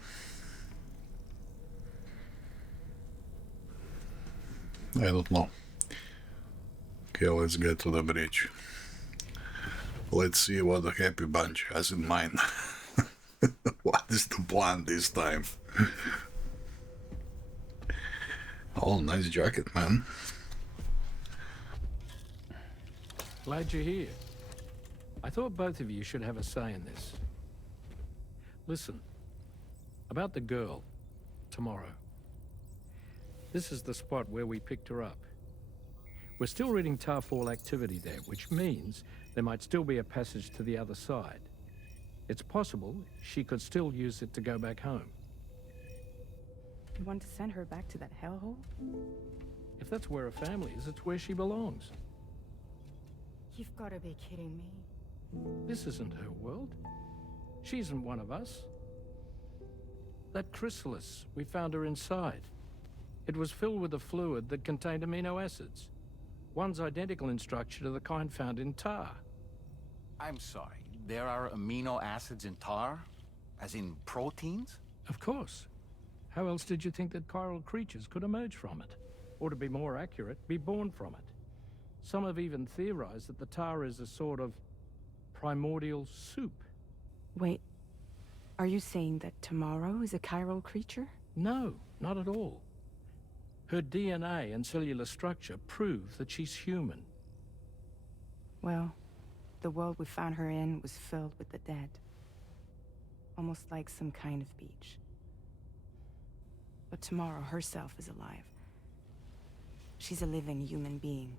I don't know. Okay, let's get to the bridge. Let's see what the Happy Bunch has in mind. What is the plan this time? Oh, nice jacket, man. Glad you're here. I thought both of you should have a say in this. Listen, about the girl, Tmrrw. This is the spot where we picked her up. We're still reading Tarfall activity there, which means there might still be a passage to the other side. It's possible she could still use it to go back home. You want to send her back to that hellhole? If that's where her family is, it's where she belongs. You've got to be kidding me. This isn't her world. She isn't one of us. That chrysalis, we found her inside. It was filled with a fluid that contained amino acids. One's identical in structure to the kind found in tar. I'm sorry, there are amino acids in tar? As in proteins? Of course. How else did you think that chiral creatures could emerge from it? Or to be more accurate, be born from it? Some have even theorized that the tar is a sort of primordial soup. Wait, Are you saying that Tmrrw is a chiral creature? No, not at all. Her DNA and cellular structure prove that she's human. Well, the world we found her in was filled with the dead. Almost like some kind of beach. But Tmrrw herself is alive. She's a living human being.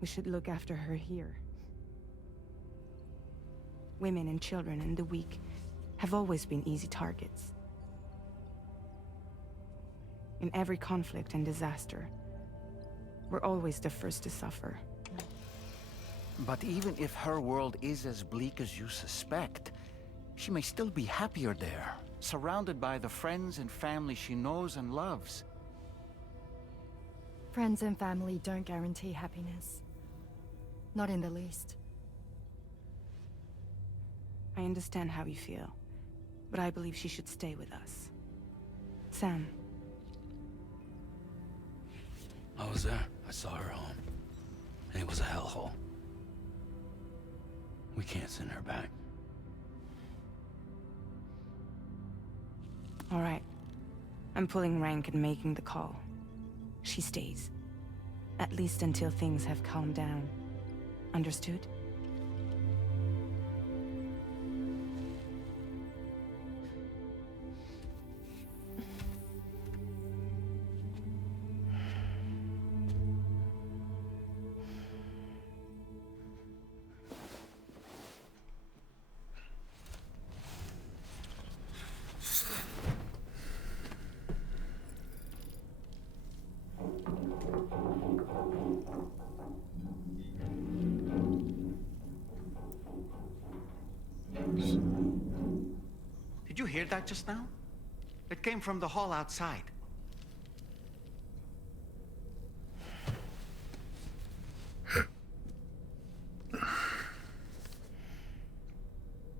We should look after her here. Women and children and the weak have always been easy targets. In every conflict and disaster, we're always the first to suffer. But even if her world is as bleak as you suspect, she may still be happier there, surrounded by the friends and family she knows and loves. Friends and family don't guarantee happiness. Not in the least. I understand how you feel, but I believe she should stay with us. Sam. I was there. I saw her home. And it was a hellhole. We can't send her back. All right. I'm pulling rank and making the call. She stays. At least until things have calmed down. Understood? Did you hear that just now? It came from the hall outside.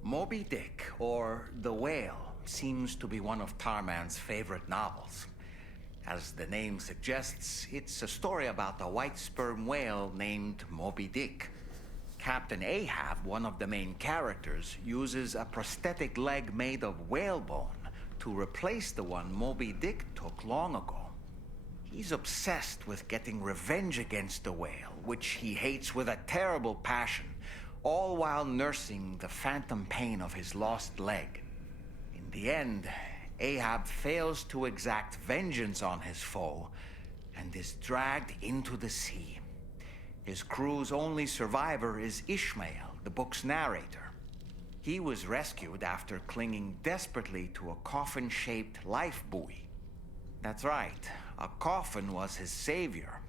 Moby Dick, or The Whale, seems to be one of Tarman's favorite novels. As the name suggests, it's a story about a white sperm whale named Moby Dick. Captain Ahab, one of the main characters, uses a prosthetic leg made of whalebone to replace the one Moby Dick took long ago. He's obsessed with getting revenge against the whale, which he hates with a terrible passion, all while nursing the phantom pain of his lost leg. In the end, Ahab fails to exact vengeance on his foe and is dragged into the sea. His crew's only survivor is Ishmael, the book's narrator. He was rescued after clinging desperately to a coffin-shaped life buoy. That's right, a coffin was his savior.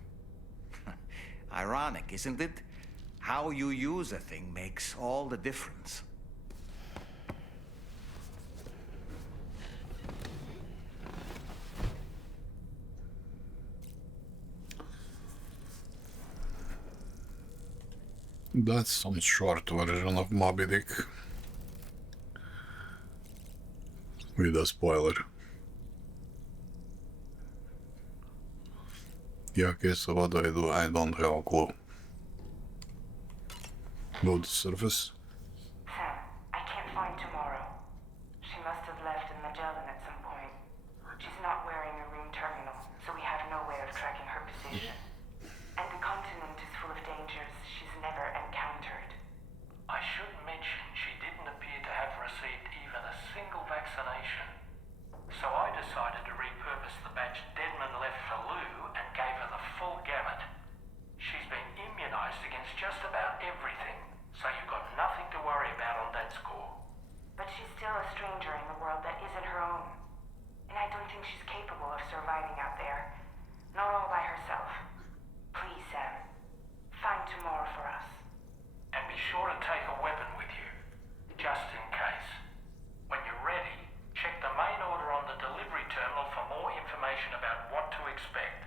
Ironic, isn't it? How you use a thing makes all the difference. That's some short version of Moby Dick. With a spoiler. Yeah, okay, so what do I do? I don't have a clue. Go to surface. Sam, I can't find Tmrrw. She must have left in Magellan at some point. She's not wearing a room terminal, so we have no way of tracking her position. And the continent is full of dangers she's never encountered. I should mention she didn't appear to have received even a single vaccination. So I decided to repurpose the batch Deadman left for Lou and gave her the full gamut. She's been immunized against just about everything, so you've got nothing to worry about on that score. But she's still a stranger in the world that isn't her own. And I don't think she's capable of surviving out there. Not all by herself. Please, Sam. Find Tmrrw for us. And be sure to take a weapon with you, just in case. When you're ready, check the main order on the delivery terminal for more information about what to expect.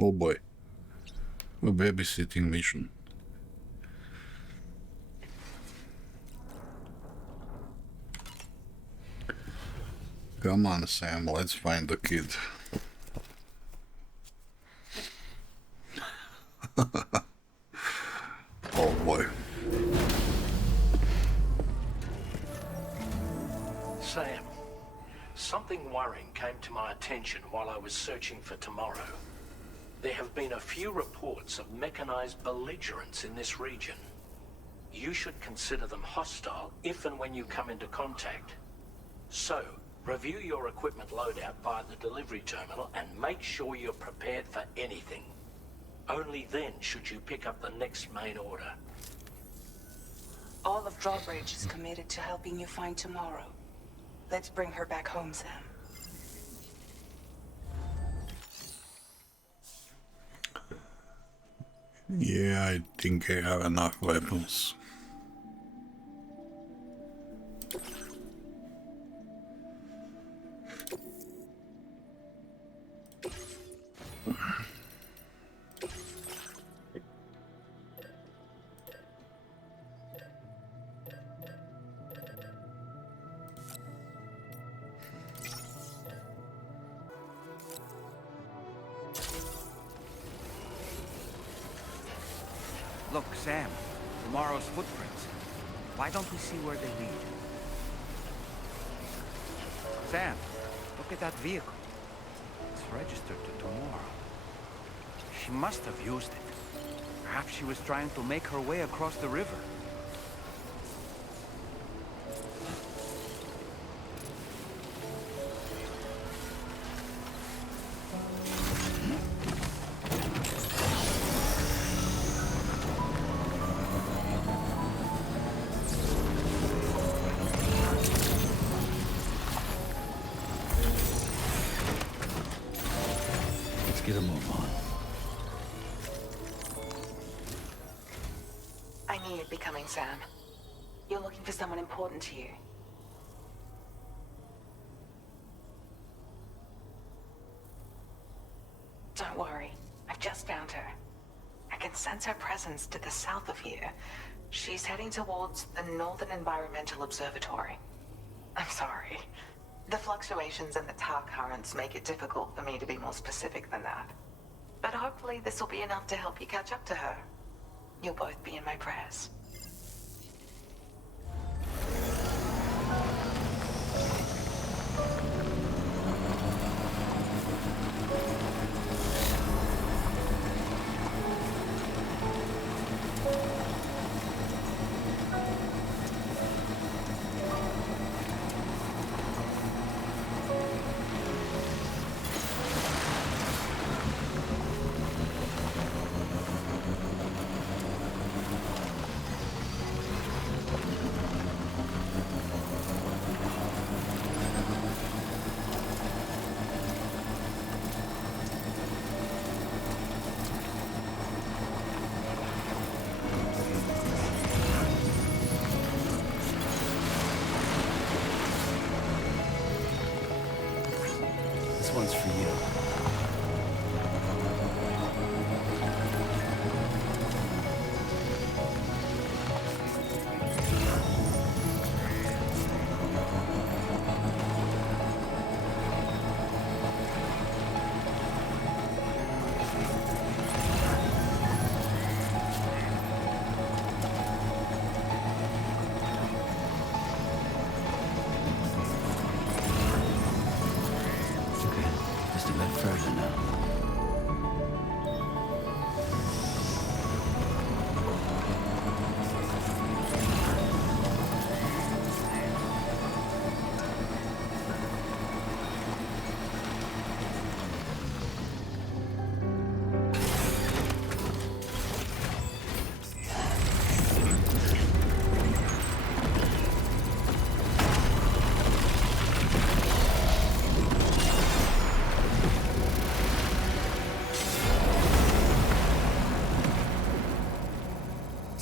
Oh boy. A babysitting mission. Come on, Sam, let's find the kid. Oh boy. Sam, something worrying came to my attention while I was searching for Tmrrw. There have been a few reports of mechanized belligerents in this region. You should consider them hostile if and when you come into contact. So, review your equipment loadout via the delivery terminal and make sure you're prepared for anything. Only then should you pick up the next main order. All of Drawbridge is committed to helping you find Tmrrw. Let's bring her back home, Sam. Yeah, I think I have enough weapons. Look, Sam, Tmrrw's footprints. Why don't we see where they lead? Sam, look at that vehicle. It's registered to Tmrrw. She must have used it. Perhaps she was trying to make her way across the river. Get a move on. I knew you'd be coming, Sam. You're looking for someone important to you. Don't worry. I've just found her. I can sense her presence to the south of here. She's heading towards the Northern Environmental Observatory. I'm sorry. The fluctuations in the tar currents make it difficult for me to be more specific than that. But hopefully this will be enough to help you catch up to her. You'll both be in my prayers. This one's for you.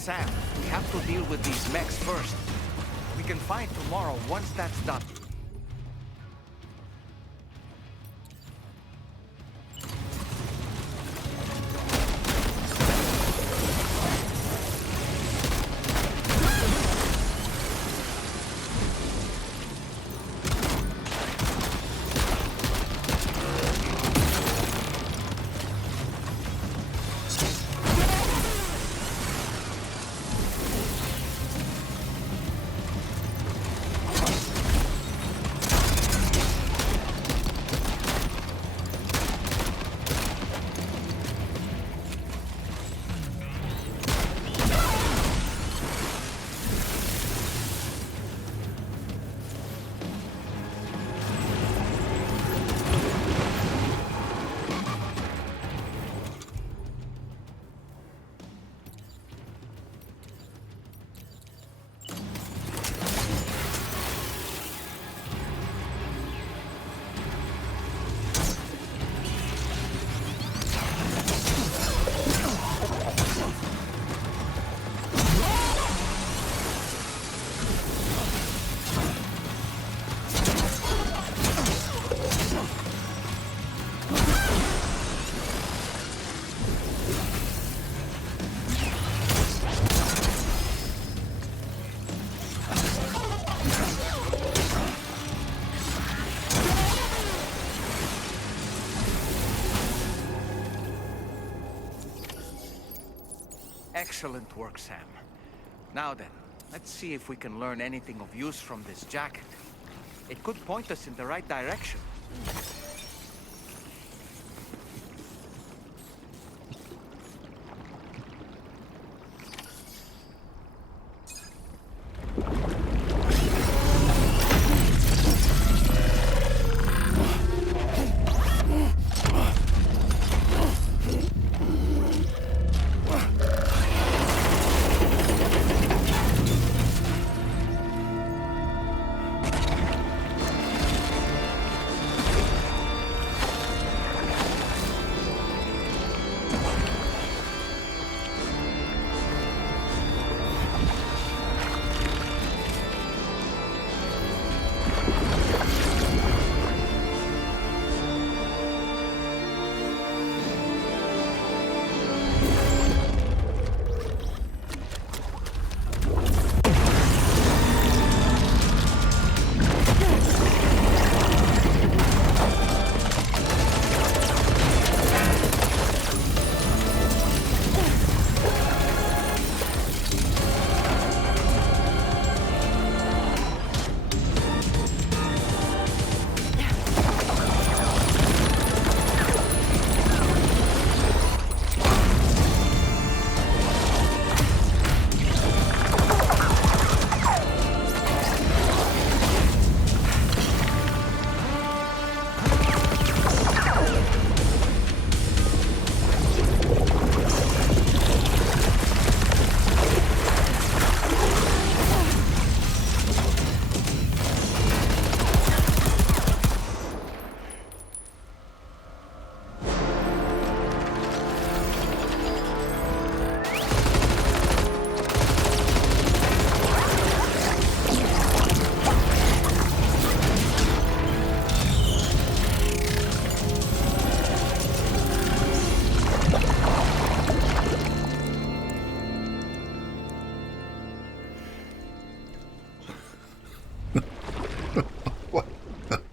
Sam, we have to deal with these mechs first. We can find Tmrrw once that's done. Excellent work, Sam. Now then, let's see if we can learn anything of use from this jacket. It could point us in the right direction.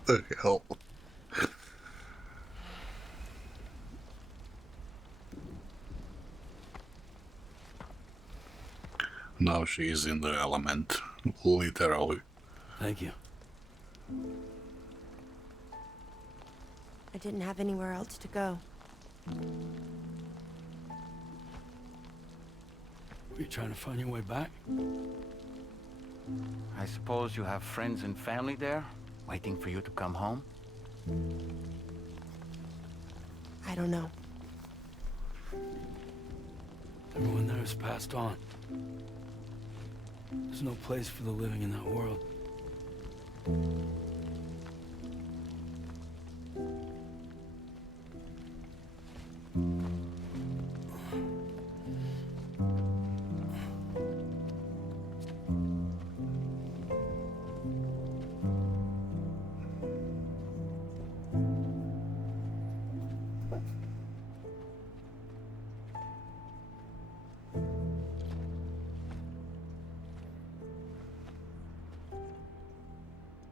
The hell? Now she is in the element, literally. Thank you. I didn't have anywhere else to go. Were you trying to find your way back? I suppose you have friends and family there, waiting for you to come home? I don't know. Everyone there has passed on. There's no place for the living in that world.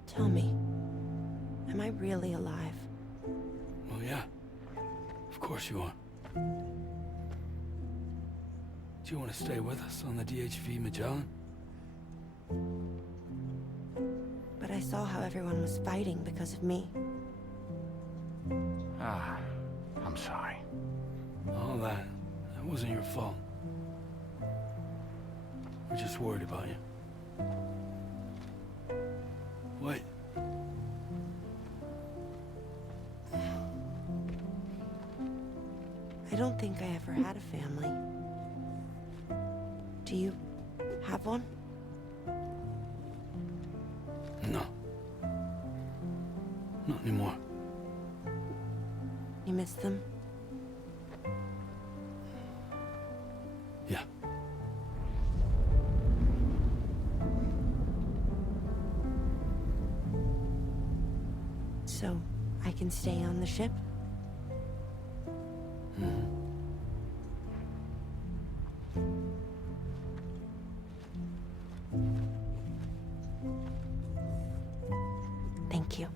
Tell me, am I really alive? Well, yeah. Of course you are. Do you want to stay with us on the DHV Magellan? But I saw how everyone was fighting because of me. Ah, I'm sorry. All that wasn't your fault. We're just worried about you. Wait. I don't think I ever had a family. Do you have one? No. Not anymore. You miss them? Yeah. So, I can stay on the ship? Thank you.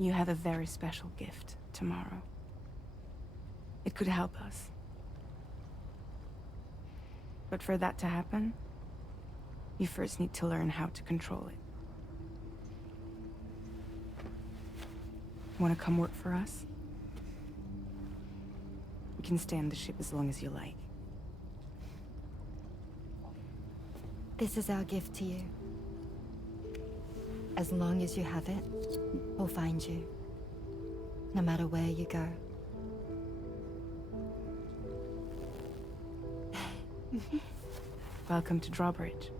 You have a very special gift tomorrow. It could help us. But for that to happen, you first need to learn how to control it. Want to come work for us? You can stay on the ship as long as you like. This is our gift to you. As long as you have it, we'll find you. No matter where you go. Welcome to Drawbridge.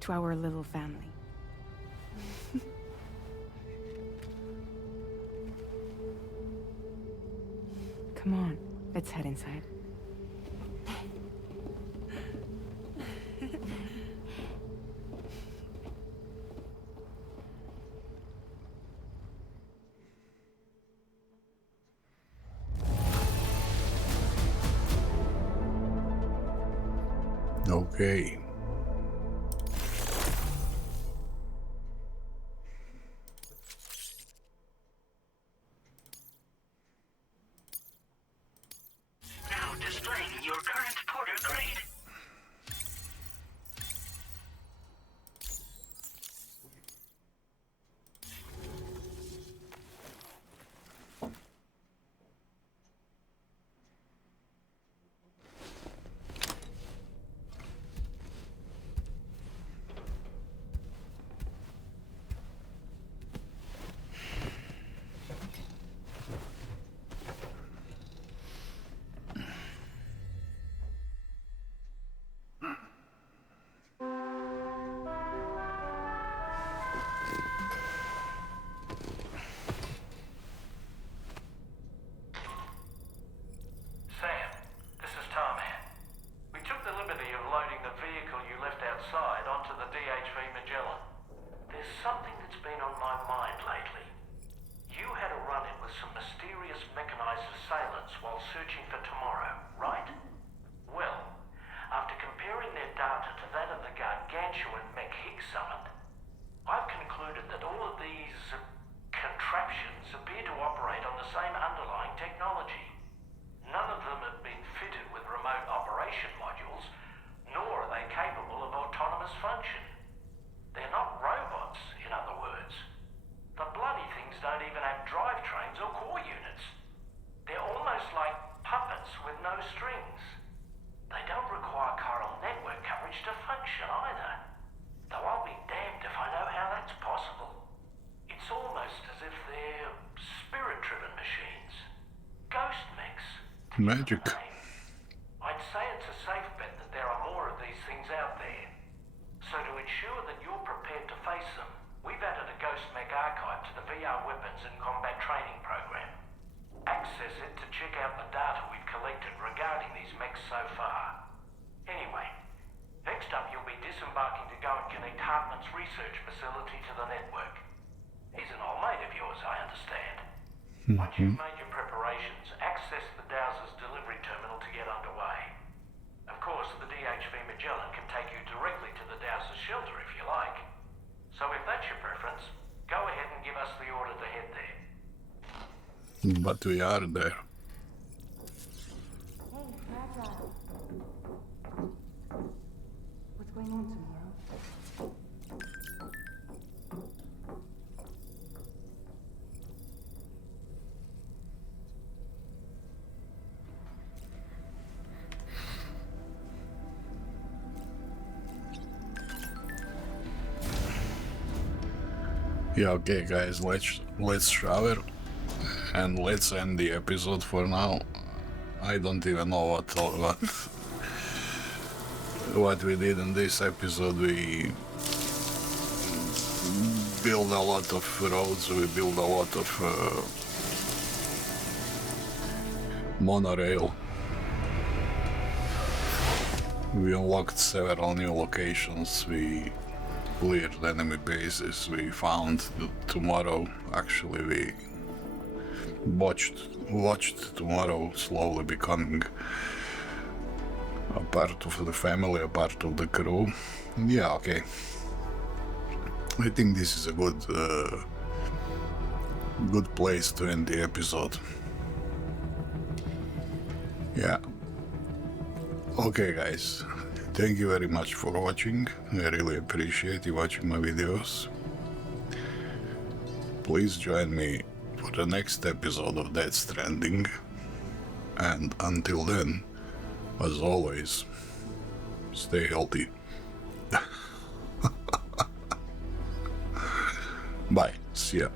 To our little family. Come on, let's head inside. Okay. Now displaying your current porter grade. Sam, this is Tarman. We took the liberty of loading the vehicle you left outside onto the DHV Magellan. There's something that's been on my mind lately. You had a run-in with some mysterious mechanized assailants while searching for Tmrrw, right? Well, after comparing their data to that of the gargantuan Mechs summoned, I've concluded that all of these contraptions appear to operate on the same underlying technology. None of them have been fitted with remote operation modules, nor are they capable of autonomous function. They're not robots, in other words. The bloody things don't even have drivetrains or core units. They're almost like puppets with no strings. They don't require chiral network coverage to function either. Though I'll be damned if I know how that's possible. It's almost as if they're spirit-driven machines. Ghost mechs. Magic. I'd say it's a safe bet that there are more of these things out there. So to ensure that you're prepared to face them, we've added a Ghost Mech archive to the VR weapons and combat training program. Access it to check out the data we've collected regarding these mechs so far. Anyway, next up you'll be disembarking to go and connect Hartman's research facility to the network. He's an old mate of yours, I understand. Once you've made your preparations, access the Dowser's delivery terminal to get underway. Of course, the DHV Magellan can take you directly to the Dowser's shelter if you like. So if that's your preference, go ahead and give us the order to head there. But we are there. Hey, Fragile. What's going on tomorrow? Yeah, okay guys, let's shower and let's end the episode for now. I don't even know what we did in this episode. We built a lot of roads, we built a lot of monorail. We unlocked several new locations, we cleared enemy bases, we found Tmrrw. Actually, we watched Tmrrw slowly becoming a part of the family, a part of the crew. Yeah, okay. I think this is a good good place to end the episode. Yeah. Okay guys, thank you very much for watching. I really appreciate you watching my videos. Please join me for the next episode of Death Stranding. And until then, as always, stay healthy. Bye. See ya.